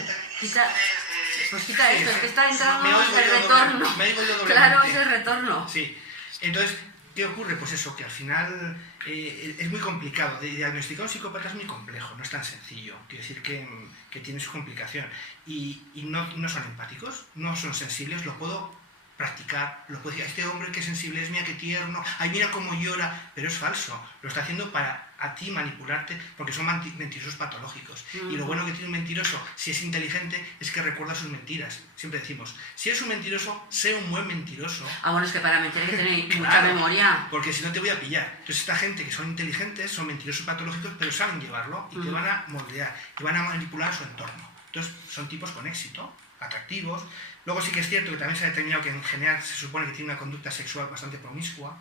Pues quita esto, es que está entrando Me oigo el yo retorno. me oigo yo doblemente. Claro, es el retorno. Sí, entonces, ¿qué ocurre? Pues eso, que al final es muy complicado. De diagnosticar un psicópata es muy complejo, no es tan sencillo. Quiero decir que tiene su complicación. Y no son empáticos, no son sensibles, lo puedo practicar, lo puede decir, este hombre qué sensible es, mira qué tierno, ay mira cómo llora, pero es falso, lo está haciendo para a ti manipularte, porque son mentirosos patológicos. Y lo bueno que tiene un mentiroso, si es inteligente, es que recuerda sus mentiras. Siempre decimos, si eres un mentiroso, sé un buen mentiroso. Ah, bueno, es que para mentir hay que tener Claro, mucha memoria. Porque si no te voy a pillar. Entonces esta gente que son inteligentes, son mentirosos patológicos, pero saben llevarlo y te van a moldear, y van a manipular su entorno. Entonces son tipos con éxito, atractivos. Luego sí que es cierto que también se ha determinado que en general se supone que tiene una conducta sexual bastante promiscua,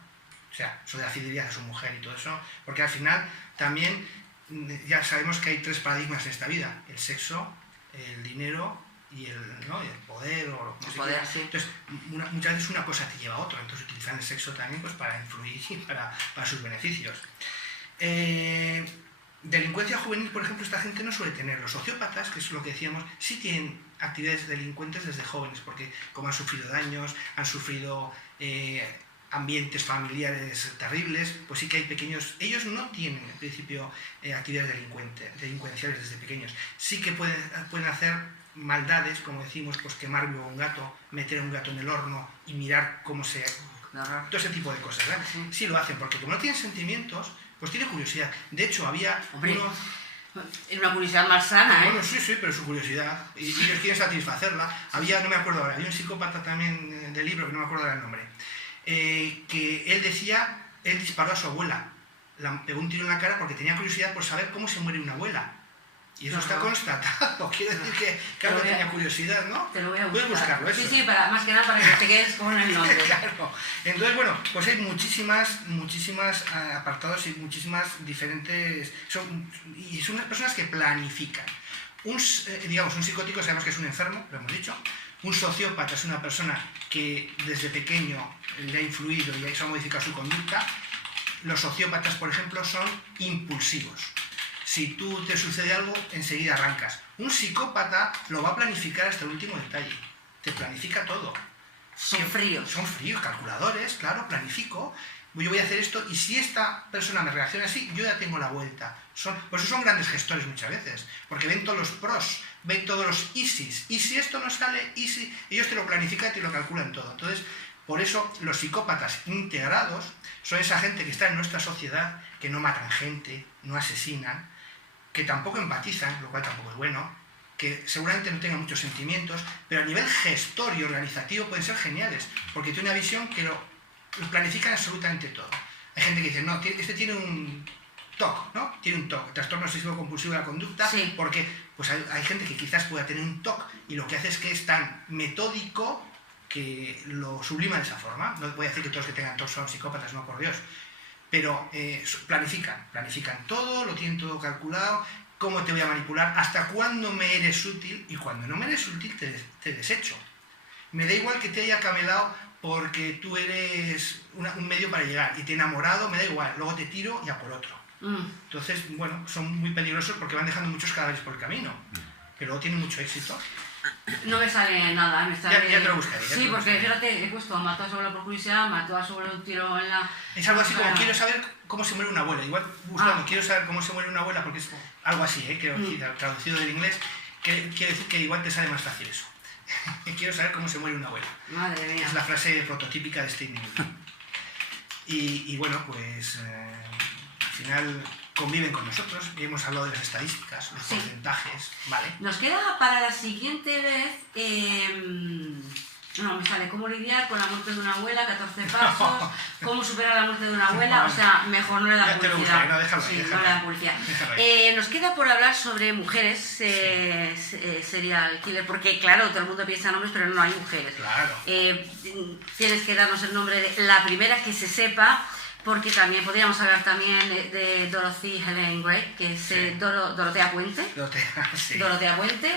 o sea, eso de la fidelidad a su mujer y todo eso, porque al final también ya sabemos que hay 3 paradigmas en esta vida: el sexo, el dinero y el, ¿no? Y el poder, o no sé poder, qué. sí. Entonces, muchas veces una cosa te lleva a otra, entonces utilizan el sexo también pues, para influir y para sus beneficios. Delincuencia juvenil, por ejemplo, esta gente no suele tener. Los sociópatas, que es lo que decíamos, sí tienen actividades delincuentes desde jóvenes, porque como han sufrido daños, han sufrido ambientes familiares terribles, pues sí que hay pequeños... Ellos no tienen, en principio, actividades delincuenciales desde pequeños. Sí que pueden hacer maldades, como decimos, pues quemar vivo a un gato, meter a un gato en el horno y mirar cómo se... Todo ese tipo de cosas, ¿verdad? Sí lo hacen, porque como no tienen sentimientos, pues tiene curiosidad. De hecho, había uno... Es una curiosidad más sana, ¿eh? Bueno, sí, pero su curiosidad. Y ellos quieren satisfacerla. Había, no me acuerdo ahora, había un psicópata también del libro, que no me acuerdo ahora el nombre, que él decía, él disparó a su abuela, pegó un tiro en la cara porque tenía curiosidad por saber cómo se muere una abuela. Y eso está constatado. Quiere decir que algo tenía curiosidad, ¿no? Te lo voy a buscar. Puedes buscarlo, eso. Sí, más que nada para que te quedes con el nombre. Claro. Entonces, bueno, pues hay muchísimas apartados y muchísimas diferentes... Y son unas personas que planifican. Digamos, un psicótico sabemos que es un enfermo, lo hemos dicho. Un sociópata es una persona que desde pequeño le ha influido y eso ha modificado su conducta. Los sociópatas, por ejemplo, son impulsivos. Si tú te sucede algo, enseguida arrancas. Un psicópata lo va a planificar hasta el último detalle. Te planifica todo. Son fríos. Son fríos, calculadores, claro, planifico. Yo voy a hacer esto y si esta persona me reacciona así, yo ya tengo la vuelta. Por eso son grandes gestores muchas veces, porque ven todos los pros, ven todos los easies. Y si esto no sale easy, ellos te lo planifican y te lo calculan todo. Entonces, por eso los psicópatas integrados son esa gente que está en nuestra sociedad, que no matan gente, no asesinan, que tampoco empatizan, lo cual tampoco es bueno, que seguramente no tengan muchos sentimientos, pero a nivel gestor y organizativo pueden ser geniales, porque tiene una visión que lo planifican absolutamente todo. Hay gente que dice, no, este tiene un TOC, ¿no? Tiene un TOC, trastorno obsesivo compulsivo de la conducta, sí. Porque pues hay gente que quizás pueda tener un TOC y lo que hace es que es tan metódico que lo sublima de esa forma. No voy a decir que todos los que tengan TOC son psicópatas, no, por Dios. Pero planifican todo, lo tienen todo calculado, cómo te voy a manipular, hasta cuándo me eres útil y cuando no me eres útil te desecho. Me da igual que te haya camelado porque tú eres un medio para llegar y te he enamorado, me da igual, luego te tiro y a por otro. Entonces, bueno, son muy peligrosos porque van dejando muchos cadáveres por el camino, pero luego tienen mucho éxito. No me sale nada, me sale... Ya te lo buscaré. Sí, porque fíjate, he puesto mató a su abuela por curiosidad, mató a su abuela un tiro en la... Es algo así como quiero saber cómo se muere una abuela. Igual buscando quiero saber cómo se muere una abuela, porque es algo así, creo, traducido del inglés, que quiere decir que igual te sale más fácil eso. Quiero saber cómo se muere una abuela. Madre mía. Es la frase prototípica de este individuo. Y bueno, pues al final conviven con nosotros, y hemos hablado de las estadísticas, los porcentajes, ¿vale? Nos queda para la siguiente vez, no, me sale cómo lidiar con la muerte de una abuela, 14 pasos, cómo superar la muerte de una abuela, o sea, mejor no le dan publicidad. Buscaré, no, déjalo, no le dan publicidad. Nos queda por hablar sobre mujeres, serial killer, porque claro, todo el mundo piensa en hombres, pero no hay mujeres. Claro. Tienes que darnos el nombre de la primera que se sepa, porque también podríamos hablar también de Dorothy Helen Gray, que es Dorotea Puente. Dorotea Puente.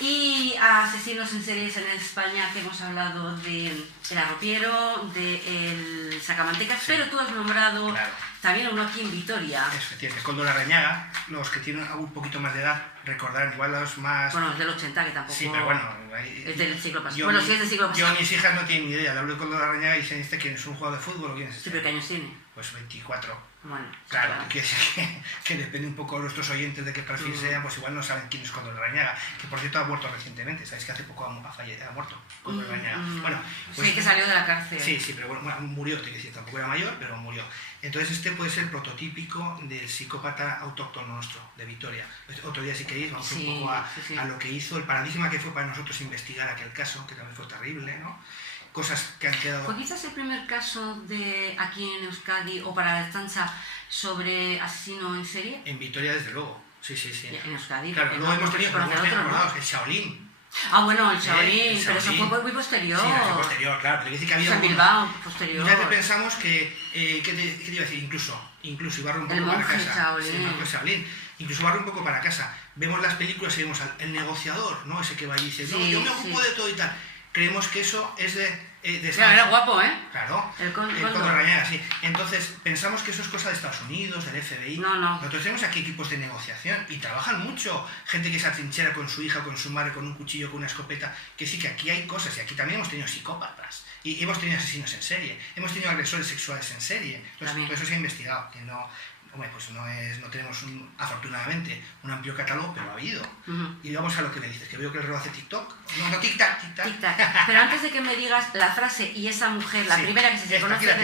Y asesinos en series en España, que hemos hablado de El Arropiero, de El Sacamantecas, pero tú has nombrado también uno aquí en Vitoria. Efectivamente, Koldo Larrañaga, los que tienen un poquito más de edad recordarán, igual los más... Bueno, es del 80, que tampoco... Sí, pero bueno... Es del siglo pasado. Bueno, sí es del siglo pasado. Yo, mis hijas no tienen ni idea, le hablo de Koldo Larrañaga y dicen, ¿quién es un jugador de fútbol o quién es este? Sí, pero ¿qué años tiene? Pues 24. Bueno, claro, quiere decir que depende un poco de nuestros oyentes de qué perfil sean, pues igual no saben quién es Koldo Larrañaga, que por cierto ha muerto recientemente, sabéis que hace poco ha muerto Koldo Larrañaga. Bueno, pues, sí, que salió de la cárcel. Sí, pero bueno, murió, te quiero decir, tampoco era mayor, pero murió. Entonces este puede ser el prototípico del psicópata autóctono nuestro, de Vitoria. Otro día si queréis vamos un poco a lo que hizo, el paradigma que fue para nosotros investigar aquel caso, que también fue terrible, ¿no? Cosas que han quedado... Pues quizás el primer caso de aquí en Euskadi o para la Ertzaintza sobre asesino en serie. En Vitoria desde luego, sí. En Euskadi. Claro, luego hemos tenido, ¿no? El Shaolin. Ah, bueno, el Shaolin, pero eso fue muy posterior. Sí, fue posterior, claro, pero dice que había... En Bilbao, posterior. Ya que pensamos que, ¿qué te iba a decir? Incluso barro un poco para casa. Shaolin. Sí, el monje Shaolin. Incluso barro un poco para casa. Vemos las películas y vemos al negociador, ¿no? Ese que va y dice, no, yo me ocupo de todo y tal. Creemos que eso es de claro, era guapo, ¿eh? Claro, el Koldo Larrañaga, sí. Entonces, pensamos que eso es cosa de Estados Unidos, del FBI. No. Nosotros tenemos aquí equipos de negociación y trabajan mucho. Gente que se atrinchera con su hija, con su madre, con un cuchillo, con una escopeta. Que sí, que aquí hay cosas. Y aquí también hemos tenido psicópatas. Y hemos tenido asesinos en serie. Hemos tenido agresores sexuales en serie. Entonces, todo eso se ha investigado. Que no... Hombre, pues no tenemos, afortunadamente, un amplio catálogo, pero ha habido. Y vamos a lo que me dices, que veo que el reloj hace TikTok. No, tic-tac. Pero antes de que me digas la frase y esa mujer, la primera que se conoce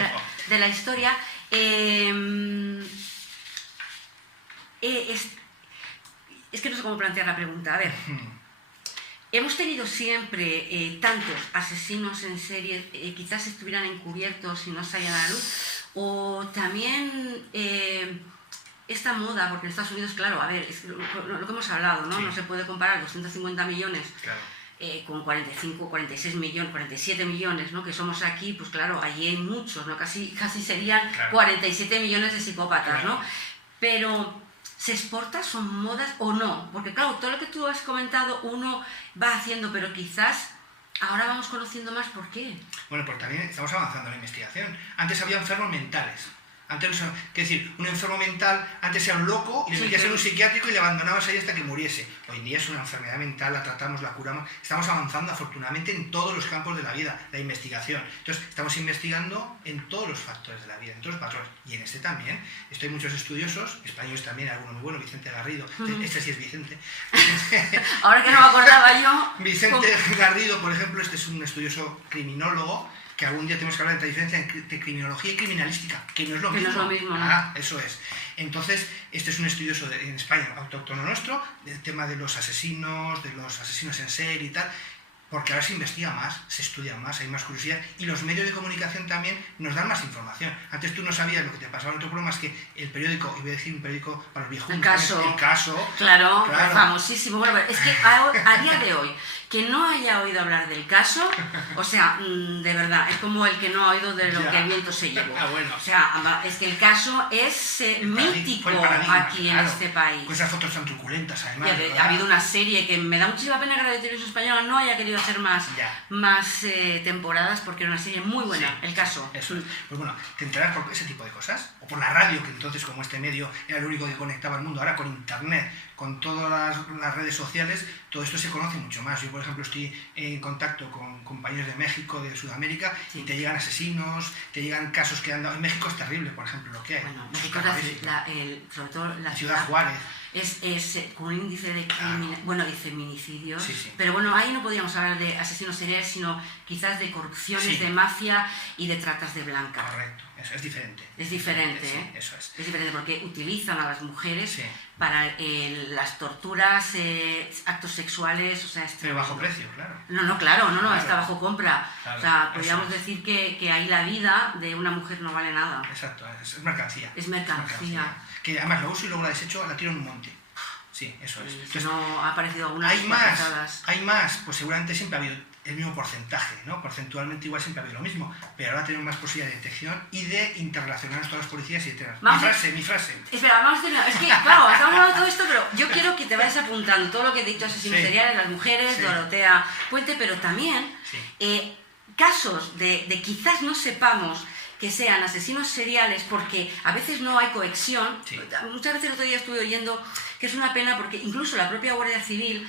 de la historia, es que no sé cómo plantear la pregunta. A ver, hemos tenido siempre tantos asesinos en serie, quizás estuvieran encubiertos y no salían a la luz. O también esta moda, porque en Estados Unidos, claro, a ver, es lo que hemos hablado, ¿no? Sí. No se puede comparar 250 millones con 45, 46 millones, 47 millones, ¿no? Que somos aquí, pues claro, allí hay muchos, ¿no? Casi serían 47 millones de psicópatas, ¿no? Pero ¿se exporta? ¿Son modas o no? Porque claro, todo lo que tú has comentado uno va haciendo, pero quizás... Ahora vamos conociendo más por qué. Bueno, porque también estamos avanzando en la investigación. Antes había enfermos mentales. Antes, es decir, un enfermo mental antes era un loco y le metías en un psiquiátrico y le abandonabas ahí hasta que muriese. Hoy en día es una enfermedad mental, la tratamos, la curamos. Estamos avanzando afortunadamente en todos los campos de la vida, la investigación. Entonces, estamos investigando en todos los factores de la vida, en todos los patrones. Y en este también. Hay muchos estudiosos, españoles también, alguno muy bueno, Vicente Garrido. Este sí es Vicente. Ahora que no me acordaba yo. Vicente Garrido, por ejemplo, este es un estudioso criminólogo, que algún día tenemos que hablar de la diferencia entre criminología y criminalística, que no es lo mismo. No es lo mismo, ¿no? Ah, eso es. Entonces, este es un estudioso en España, autóctono nuestro, del tema de los asesinos en serie y tal, porque ahora se investiga más, se estudia más, hay más curiosidad, y los medios de comunicación también nos dan más información. Antes tú no sabías lo que te pasaba en otro programa, más que el periódico, y voy a decir un periódico para los viejunos, el caso. Claro, famosísimo. Bueno, es que a día de hoy, que no haya oído hablar del caso, o sea, de verdad, es como el que no ha oído de lo que el viento se llevó. Bueno. O sea, es que el caso es mítico aquí en este país. Con esas fotos tan truculentas, además. Ha habido una serie que me da muchísima pena que la televisión española no haya querido hacer más temporadas, porque era una serie muy buena, el caso. Eso es. Pues bueno, te enteras por ese tipo de cosas, o por la radio, que entonces como este medio era el único que conectaba al mundo, ahora con internet, con todas las redes sociales, todo esto se conoce mucho más. Yo, por ejemplo, estoy en contacto con compañeros de México, de Sudamérica, y te llegan asesinos, te llegan casos que han dado... En México es terrible, por ejemplo, lo que hay. Bueno, México sobre todo la Ciudad Juárez. Es con un índice de de feminicidios, sí. Pero bueno, ahí no podríamos hablar de asesinos seriales, sino quizás de corrupciones, de mafia y de tratas de blanca. Correcto, eso es diferente. Es diferente, sí, eso es. Es diferente porque utilizan a las mujeres para las torturas, actos sexuales, o sea... Pero bajo precio, claro. No, está bajo compra. Claro, o sea, podríamos decir que ahí la vida de una mujer no vale nada. Exacto, es mercancía. Es mercancía. Que además la uso y luego la desecho, la tiro en un monte. Sí, eso es. Entonces, no ha aparecido algunas hay más, pues seguramente siempre ha habido el mismo porcentaje, ¿no? Porcentualmente igual siempre ha habido lo mismo, pero ahora tenemos más posibilidad de detección y de interrelacionarnos todas las policías y etcétera. Mi frase. Espera, vamos a terminar. Es que, claro, estamos hablando de todo esto, pero yo quiero que te vayas apuntando todo lo que he dicho, asesinos seriales, las mujeres, Dorotea Puente, pero también casos de quizás no sepamos que sean asesinos seriales, porque a veces no hay cohesión. Sí. Muchas veces el otro día estuve oyendo que es una pena porque incluso la propia Guardia Civil,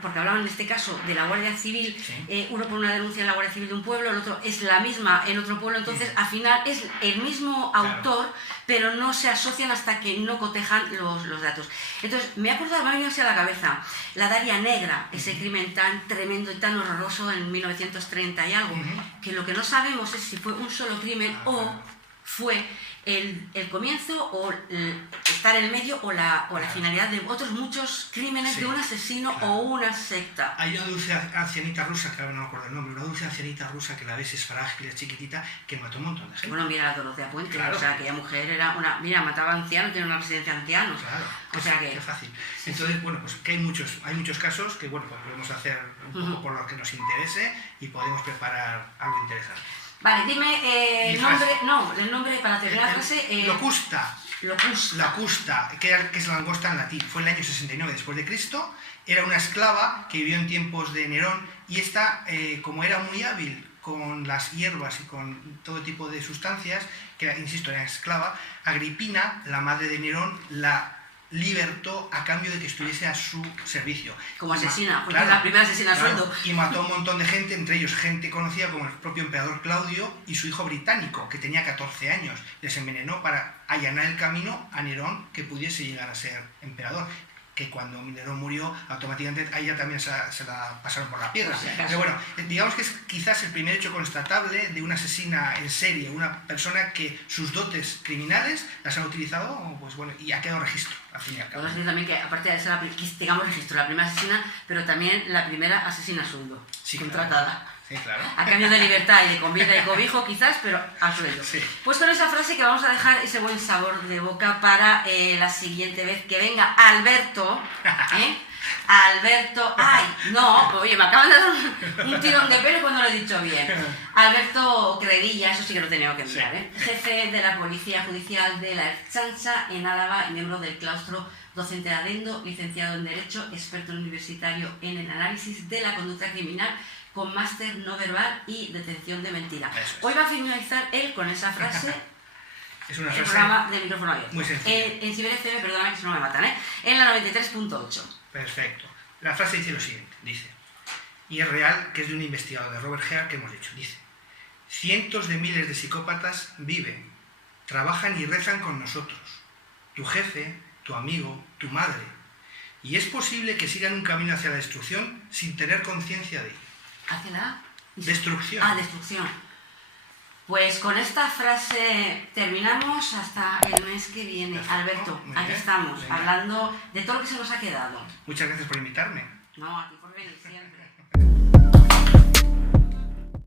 porque hablaban en este caso de la Guardia Civil, Sí. uno pone una denuncia en la Guardia Civil de un pueblo, el otro es la misma en otro pueblo, entonces al final es el mismo autor, pero no se asocian hasta que no cotejan los datos. Entonces me ha acordado, me ha venido así a la cabeza la Daria Negra, ese crimen tan tremendo y tan horroroso en 1930 y algo, que lo que no sabemos es si fue un solo crimen o fue el comienzo o estar en el medio o la finalidad de otros muchos crímenes de un asesino o una secta. Hay una dulce ancianita rusa, que ahora no me acuerdo el nombre, una dulce ancianita rusa que la ves, es frágil, es chiquitita, que mató un montón de gente. Bueno, mira la Dorotea Puente, Claro. o sea, aquella mujer era una... Mira, mataba ancianos, tiene una residencia de ancianos. Claro, O sea que... qué fácil. Entonces, bueno, pues que hay muchos casos que, bueno, pues podemos hacer un poco por lo que nos interese y podemos preparar algo interesante. Vale, dime el nombre para terminar la frase. Locusta. Locusta. Locusta, que es langosta en latín, fue en el año 69 después de Cristo, era una esclava que vivió en tiempos de Nerón y esta, como era muy hábil con las hierbas y con todo tipo de sustancias, que era, insisto, era esclava, Agripina, la madre de Nerón, la libertó a cambio de que estuviese a su servicio. Como asesina, porque Claro, es la primera asesina a sueldo. Y mató a un montón de gente, entre ellos gente conocida como el propio emperador Claudio y su hijo británico, que tenía 14 años. Les envenenó para allanar el camino a Nerón que pudiese llegar a ser emperador. Que cuando Nerón murió, automáticamente a ella también se la pasaron por la piedra. Pues, Pero bueno, digamos que es quizás el primer hecho constatable de una asesina en serie, una persona que sus dotes criminales las ha utilizado, pues bueno, y ha quedado registro, al fin y al cabo. Podemos decir también que, aparte de ser digamos registro, la primera asesina, pero también la primera asesina a sueldo, Sí, contratada. Claro. Sí, claro. A cambio de libertad y de comida y cobijo, quizás, pero a sueldo. Sí. Pues con esa frase que vamos a dejar ese buen sabor de boca para la siguiente vez que venga Alberto. Alberto, ¡ay! No, oye, me acaban de dar un tirón de pelo cuando lo he dicho bien. Alberto Credilla, eso sí que lo he tenido que mirar, ¿eh? Jefe de la Policía Judicial de la Ertzaintza en Álava y miembro del claustro docente de Adendo, licenciado en Derecho, experto universitario en el análisis de la conducta criminal, con máster no verbal y detención de mentira. Eso es. Hoy va a finalizar él con esa frase. Es una El frase programa de micrófono abierto. muy sencilla. En Ciber FM, perdóname que si no me matan, ¿eh? En la 93.8. Perfecto. La frase dice lo siguiente, dice, y es real que es de un investigador de Robert Hare que hemos dicho, dice, cientos de miles de psicópatas viven, trabajan y rezan con nosotros, tu jefe, tu amigo, tu madre, y es posible que sigan un camino hacia la destrucción sin tener conciencia de ello. ¿Hacia la? Destrucción. Ah, destrucción. Pues con esta frase terminamos hasta el mes que viene. Perfecto, Alberto, muy aquí bien, estamos, venga. hablando de todo lo que se nos ha quedado. Muchas gracias por invitarme. No, a ti por venir siempre.